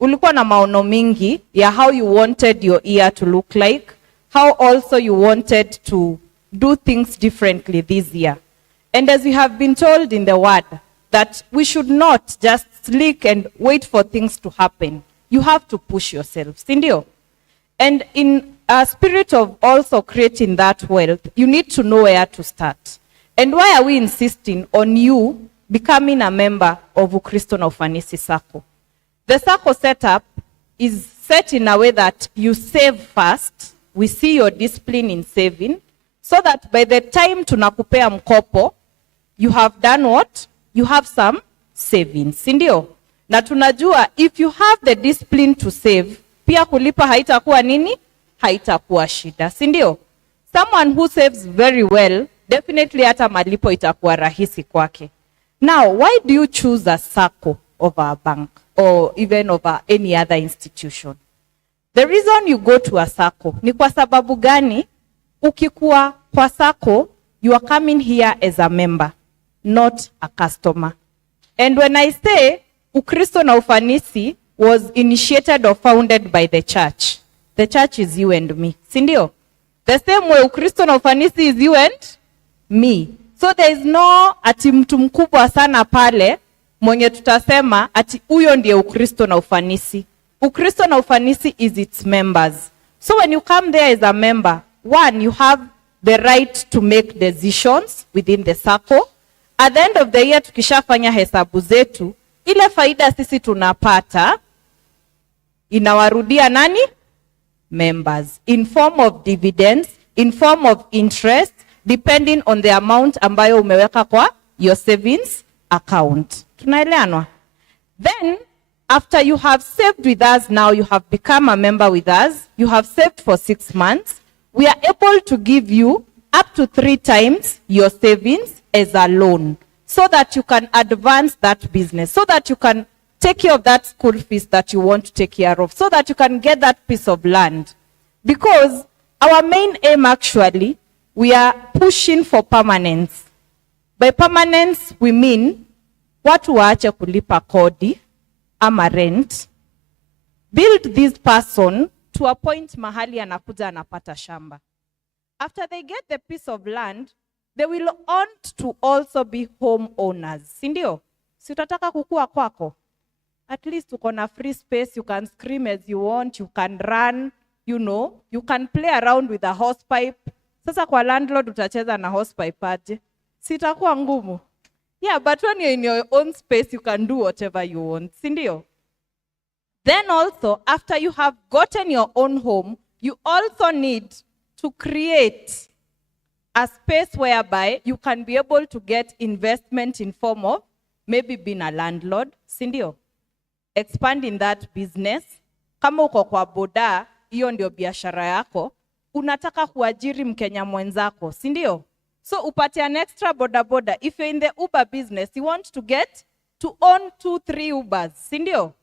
Ulikuwa na maono mingi ya how you wanted your year to look like, how also you wanted to do things differently this year. And as we have been told in the word, that we should not just sleep and wait for things to happen. You have to push yourself, si ndio? And in a spirit of also creating that wealth, you need to know where to start. And why are we insisting on you becoming a member of Ukristo na Ufanisi Circle? The circle setup is set in a way that you save first. We see your discipline in saving, so that by the time tunakupea mkopo, you have done what? You have some savings, si ndio? Na tunajua, if you have the discipline to save, pia kulipa haitakuwa nini? Haitakuwa shida, si ndio? Someone who saves very well, definitely hata malipo itakuwa rahisi kwake. Now, why do you choose a circle over a bank or even over any other institution? The reason you go to a circle ni kwa sababu gani? Ukikuwa kwa circle, you are coming here as a member, not a customer. And when I say Ukristo na Ufanisi was initiated or founded by the church is you and me, si ndio? The same way Ukristo na Ufanisi is you and me. So there is no ati mtu mkubwa sana pale mwenye tutasema ati huyo ndiye Ukristo na Ufanisi. Ukristo na Ufanisi is its members. So when you come there as a member, one, you have the right to make decisions within the circle. At the end of the year, tukishafanya hesabu zetu, ile faida sisi tunapata inawarudia nani? Members. In form of dividends, in form of interest, depending on the amount ambayo umeweka kwa your savings account. Tunaeleanwa? Then, after you have saved with us, now you have become a member with us, you have saved for 6 months, we are able to give you up to 3 times your savings as a loan, so that you can advance that business, so that you can take care of that school fees that you want to take care of, so that you can get that piece of land. Because our main aim, actually, we are pushing for permanence. By permanence, we mean watu waache kulipa kodi ama rent. Build this person to a point mahali anakuja anapata shamba. After they get the piece of land, they will want to also be homeowners. Sindio? Si utataka kukua kwako? At least uko na free space, you can scream as you want, you can run, you know, you can play around with a hose pipe. Sasa kwa landlord utacheza na hose pipe aje? Sitakuwa ngumu. Yeah, but when you're in your own space, you can do whatever you want. Sindio? Then also, after you have gotten your own home, you also need to create a space whereby you can be able to get investment in form of maybe being a landlord. Sindio? Expanding that business. Kama uko kwa boda, hiyo ndio biashara yako, unataka kuajiri Mkenya mwenzako. Sindio? So upate an extra boda. If you're in the Uber business, you want to get to own 2-3 Ubers. Sindio?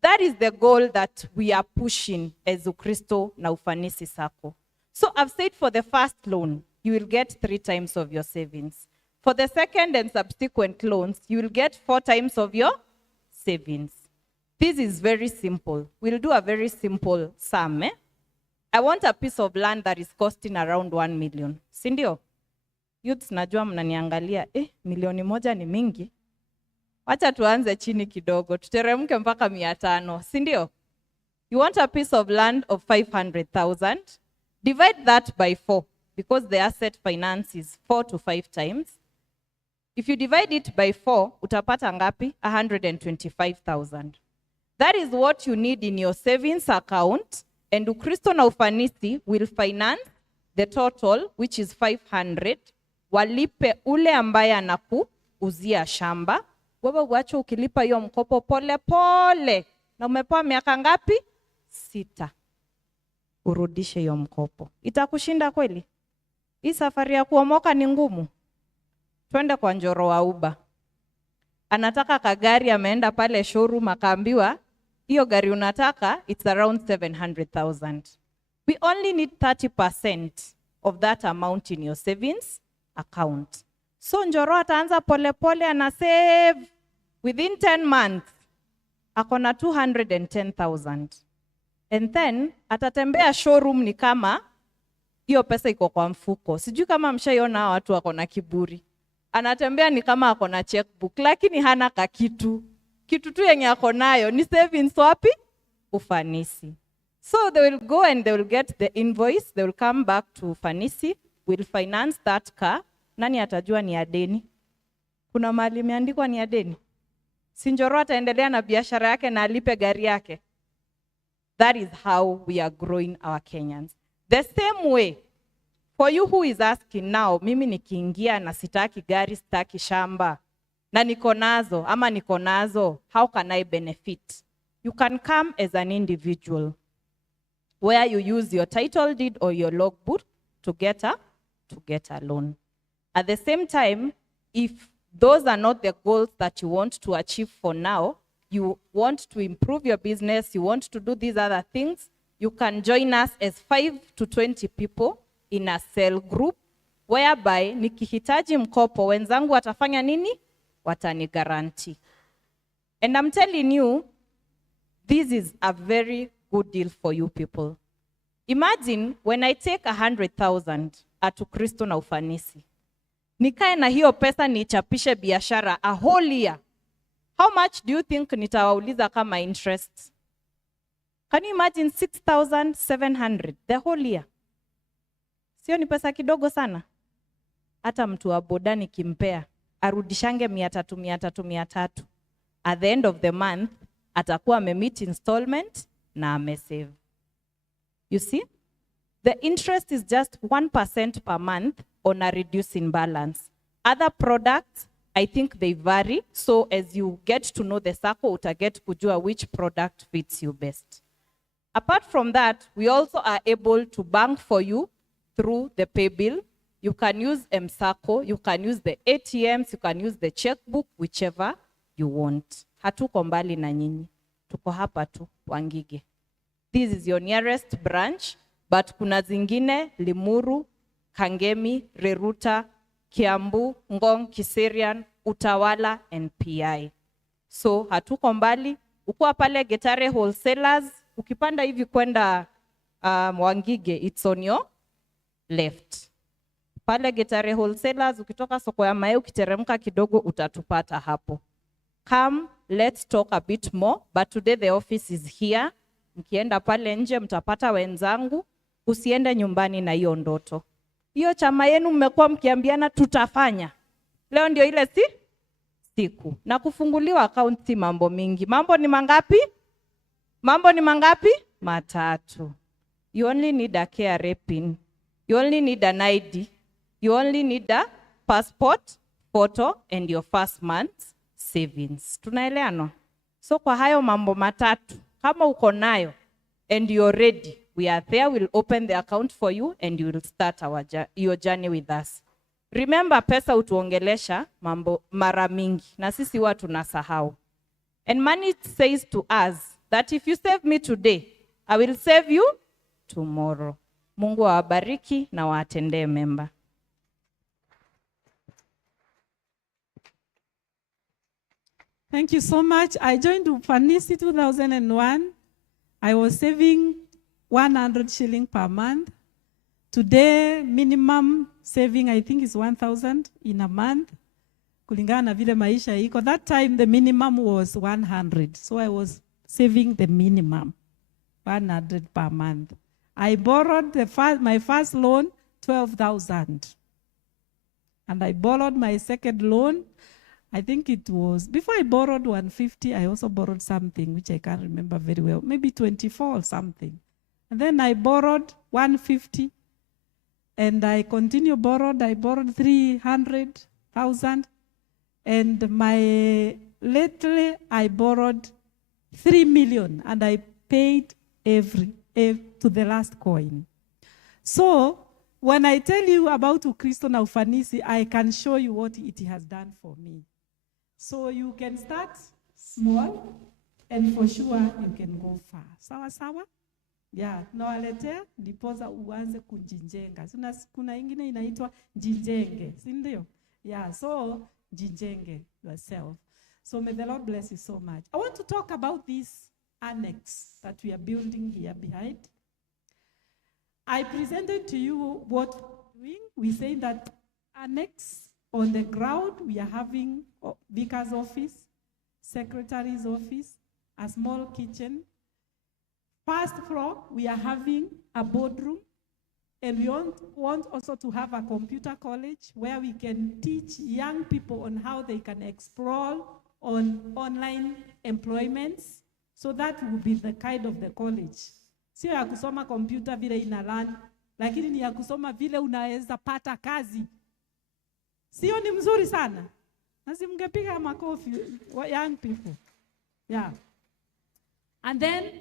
That is the goal that we are pushing as Ukristo na Ufanisi Sacco. So I've said for the first loan, you will get 3 times of your savings. For the second and subsequent loans, you will get 4 times of your savings. This is very simple. We'll do a very simple sum. I want a piece of land that is costing around 1 million. Sindio? Youths najua mnaniangalia, milioni moja ni mingi. Wacha tuanze chini kidogo, tuteremke mpaka 500. Sindio? You want a piece of land of 500,000. Divide that by 4, because the asset finance is 4 to 5 times. If you divide it by 4, utapata ngapi? 125,000. That is what you need in your savings account, and Ukristo na Ufanisi will finance the total, which is 500, walipe ule ambaye anakuuzia shamba. Wewe uache ukilipa hiyo mkopo pole pole, na umepewa miaka ngapi? 6. Urudishe hiyo mkopo. Itakushinda kweli? Hii safari ya kuomoka ni ngumu. Twende kwa Njoro wa Uber. Anataka kagari, ameenda pale showroom akaambiwa, hiyo gari unataka, it's around 700,000. We only need 30% of that amount in your savings account. So Njoro ataanza pole pole, ana save. Within 10 months, akona 210,000. And then, atatembea showroom ni kama hiyo pesa iko kwa mfuko. Sijui kama mshaiona watu wako na kiburi. Anatembea ni kama ako na checkbook, lakini hana kakitu. Kitu tu yenye ako nayo ni savings wapi? Ufanisi. So they will go and they will get the invoice, they will come back to Ufanisi, will finance that car. Nani atajua ni ya deni? Kuna mahali imeandikwa ni ya deni? Si Njoro ataendelea na biashara yake na alipe gari yake. That is how we are growing our Kenyans. The same way, for you who is asking now, mimi nikiingia na sitaki gari, sitaki shamba, na niko nazo ama niko nazo, how can I benefit? You can come as an individual, where you use your title deed or your logbook to get a loan. At the same time, if those are not the goals that you want to achieve for now, you want to improve your business, you want to do these other things, you can join us as 5 to 20 people in a cell group, whereby nikihitaji mkopo, wenzangu watafanya nini? Watani guarantee. And I'm telling you, this is a very good deal for you people. Imagine when I take 100,000 at Ukristo na Ufanisi, nikae na hiyo pesa nichapishe biashara a whole year. How much do you think nitawauliza kama interest? Can you imagine 6,700 the whole year? Sio ni pesa kidogo sana? Hata mtu wa boda nikimpea, arudishange 300. At the end of the month, atakuwa amemeet installment na amesave. You see? The interest is just 1% per month on a reducing balance. Other products, I think they vary. So as you get to know the circle, utaget kujua which product fits you best. Apart from that, we also are able to bank for you through the pay bill. You can use M-Sacco, you can use the ATMs, you can use the checkbook, whichever you want. Hatuko mbali na nyinyi. Tuko hapa tu, Wangige. This is your nearest branch, but kuna zingine Limuru, Kangemi, Reruta, Kiambu, Ngong, Kiserian, Utawala, and PI. So hatuko mbali. Ukua pale Getare Wholesalers, ukipanda hivi kwenda Wangige, it's on your left. Pale Getare Wholesalers, ukitoka soko ya Mae, ukiteremka kidogo utatupata hapo. Come, let's talk a bit more, but today the office is here. Mkienda pale nje mtapata wenzangu, usiende nyumbani na hiyo ndoto. Hiyo chama yenu mmekuwa mkiambiana tutafanya. Leo ndio ile siku. Na kufunguliwa account si mambo mingi. Mambo ni mangapi? Mambo ni mangapi? Matatu. You only need a KRA pin. You only need an ID. You only need a passport, photo, and your first month's savings. Tunaelewana? So kwa hayo mambo matatu, kama uko nayo and you're ready, we are there, we'll open the account for you and you will start your journey with us. Remember, pesa utuongelesha mambo mara mingi na sisi huwa tunasahau. And money says to us that if you save me today, I will save you tomorrow. Mungu awabariki na waatendee mema. Thank you so much. I joined Ufanisi 2001. I was saving 100 shilling per month. Today, minimum saving, I think, is 1,000 in a month. Kulingana na vile maisha iko. That time, the minimum was 100. So I was saving the minimum, 100 per month. I borrowed my first loan, 12,000. And I borrowed my second loan, I think it was, before I borrowed 150, I also borrowed something, which I can't remember very well, maybe 24 or something. And then I borrowed 150, and I continued borrowed. I borrowed 300,000, and lately I borrowed 3 million, and I paid to the last coin. So when I tell you about Ukristo na Ufanisi, I can show you what it has done for me. So you can start small, and for sure you can go far. Sawa sawa? Yeah, nawaletea ndipoza uanze kujijenga. Kuna ingine inaitwa jijenge, si ndio? Yeah, so jijenge yourself. So may the Lord bless you so much. I want to talk about this annex that we are building here behind. I presented to you what we're doing. We say that annex on the ground, we are having vicar's office, secretary's office, a small kitchen. First floor, we are having a boardroom, and we want also to have a computer college where we can teach young people on how they can explore on online employments. So that will be the kind of the college. Sio ya kusoma computer vile ina learn, lakini ni ya kusoma vile unaweza pata kazi. Sio ni mzuri sana? Nasi mngepiga makofi, young people. Yeah. And then,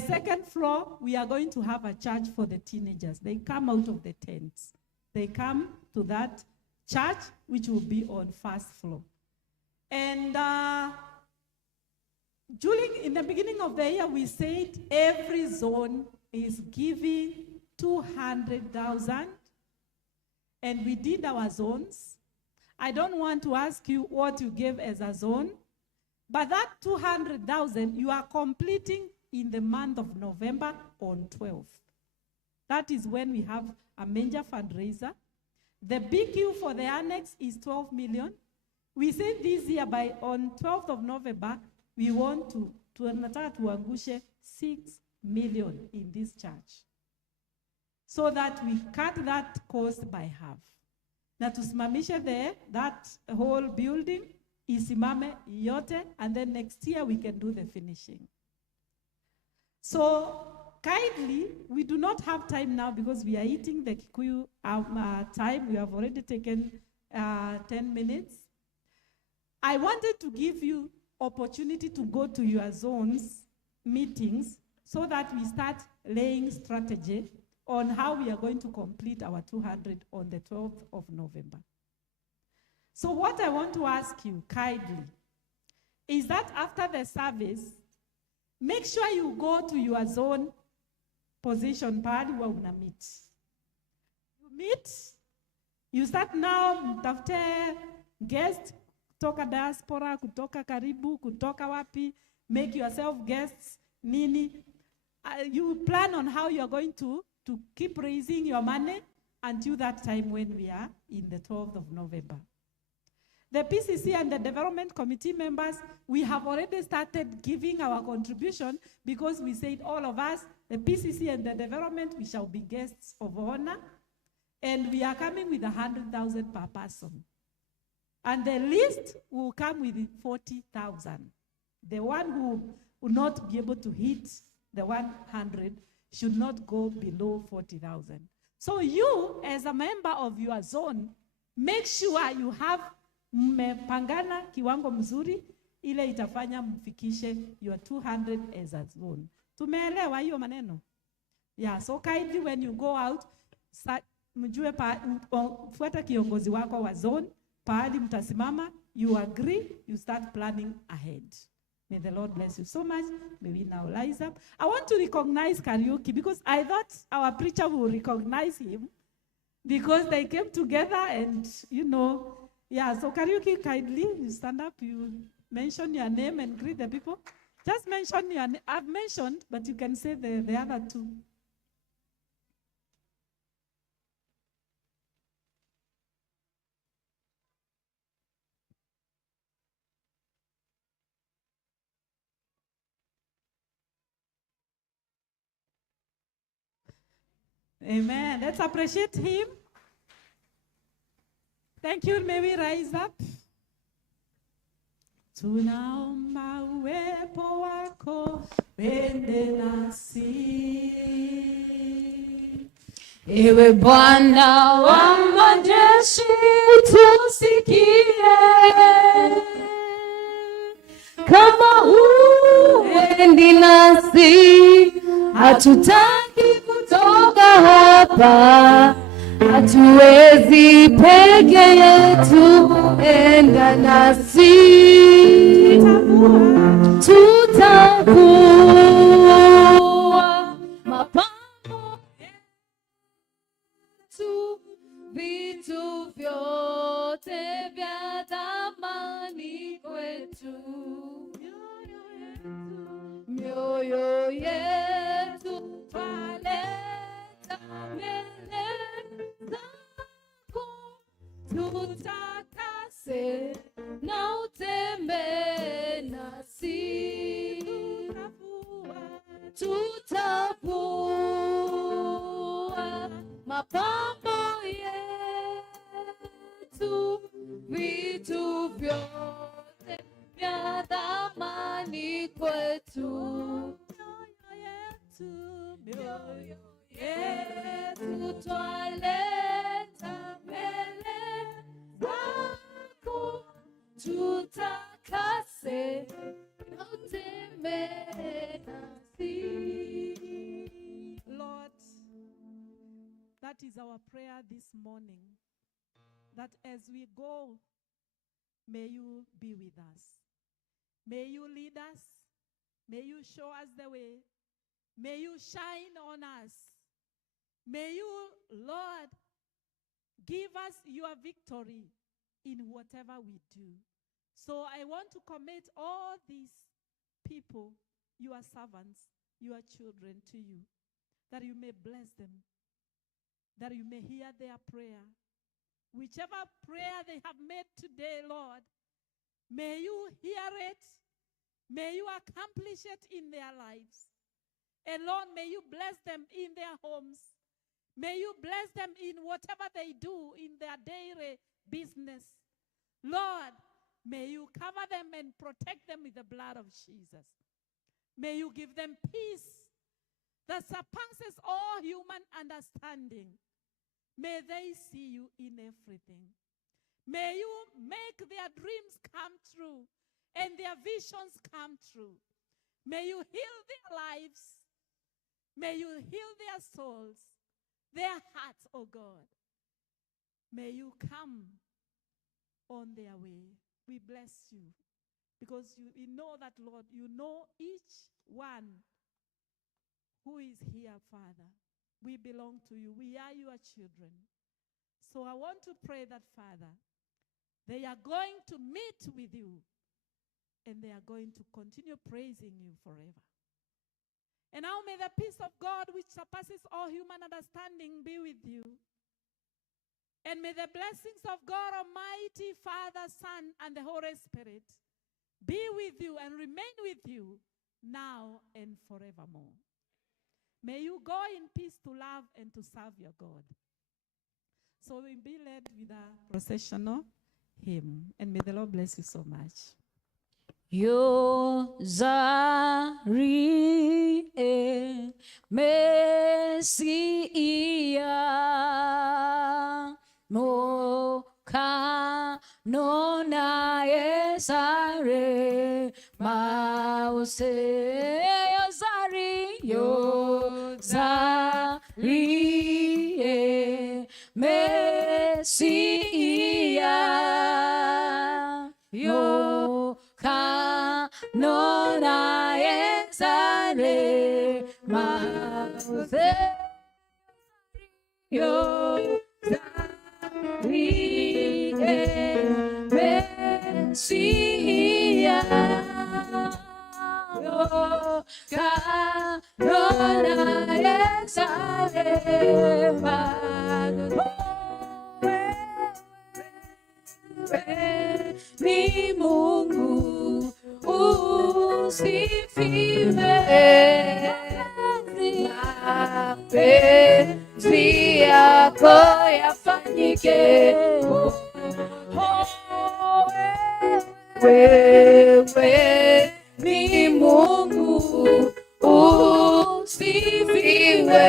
second floor, we are going to have a church for the teenagers. They come out of the tents. They come to that church, which will be on first floor. And in the beginning of the year, we said every zone is giving 200,000. And we did our zones. I don't want to ask you what you gave as a zone, but that 200,000 you are completing in the month of November on 12th. That is when we have a major fundraiser. The BQ for the annex is 12 million. We said this year on 12th of November, we want to tuangushe 6 million in this church, so that we cut that cost by half. Na tusimamishe that whole building, isimame yote, and then next year we can do the finishing. So kindly, we do not have time now because we are eating the Kikuyu time. We have already taken 10 minutes. I wanted to give you opportunity to go to your zones meetings so that we start laying strategy on how we are going to complete our 200 on the 12th of November. So what I want to ask you kindly is that after the service, make sure you go to your zone position pahali wa una meet. You meet, you start now, mtafute guest, kutoka diaspora, kutoka karibu, kutoka wapi, make yourself guests, nini. You plan on how you are going to keep raising your money until that time when we are in the 12th of November. The PCC and the development committee members, we have already started giving our contribution because we said all of us, the PCC and the development, we shall be guests of honor. And we are coming with 100,000 per person. And the list will come with 40,000. The one who will not be able to hit the 100 should not go below 40,000. So you, as a member of your zone, make sure you have mmepangana kiwango mzuri ile itafanya mfikishe your 200 as a zone. Tumeelewa hiyo maneno? Yeah, so kindly when you go out, mjue fuata kiongozi wako wa zone, pahali mtasimama, you agree, you start planning ahead. May the Lord bless you so much. May we now rise up. I want to recognize Kariuki because I thought our preacher will recognize him because they came together and, you know, yeah, so Kariuki, kindly, you stand up, you mention your name and greet the people. Just mention your name. I've mentioned, but you can say the other two. Amen. Let's appreciate him. Thank you. May we rise up. Tunaomba uwepo wako wende nasi. Ewe Bwana wa majeshi tusikie. Kama huendi nasi, hatutaki kutoka hapa. Hatuwezi peke yetu, enda nasi. Tutakuwa mapambo yetu, vitu vyote vya thamani kwetu. Mioyo yetu twaleta mbele zako, tutakase na utembee nasi. Tutavua mapambo yetu, vitu vyote vya thamani kwetu. Mioyo yetu twaleta mbele zako, tutakase na utembee nasi. Lord, that is our prayer this morning. That as we go, may you be with us. May you lead us. May you show us the way. May you shine on us. May you, Lord, give us your victory in whatever we do. So I want to commit all these people, your servants, your children, to you, that you may bless them, that you may hear their prayer. Whichever prayer they have made today, Lord, may you hear it. May you accomplish it in their lives. And Lord, may you bless them in their homes. May you bless them in whatever they do in their daily business. Lord, may you cover them and protect them with the blood of Jesus. May you give them peace that surpasses all human understanding. May they see you in everything. May you make their dreams come true and their visions come true. May you heal their lives. May you heal their souls. their hearts, oh God. May you come on their way. We bless you because we know that, Lord, you know each one who is here, Father. We belong to you. We are your children. So I want to pray that, Father, they are going to meet with you and they are going to continue praising you forever. And now may the peace of God, which surpasses all human understanding, be with you. And may the blessings of God Almighty, Father, Son, and the Holy Spirit be with you and remain with you now and forevermore. May you go in peace to love and to serve your God. So we'll be led with a processional hymn. And may the Lord bless you so much. Yozari Mesia Moka Nona Esare Mause Yozari Mesia Yoka Nona Esare Mause Yozari Mesia Yoka Nona Esare ni Mungu usifiwe, mapenzi yako yafanyike. Wewe ni Mungu usifiwe.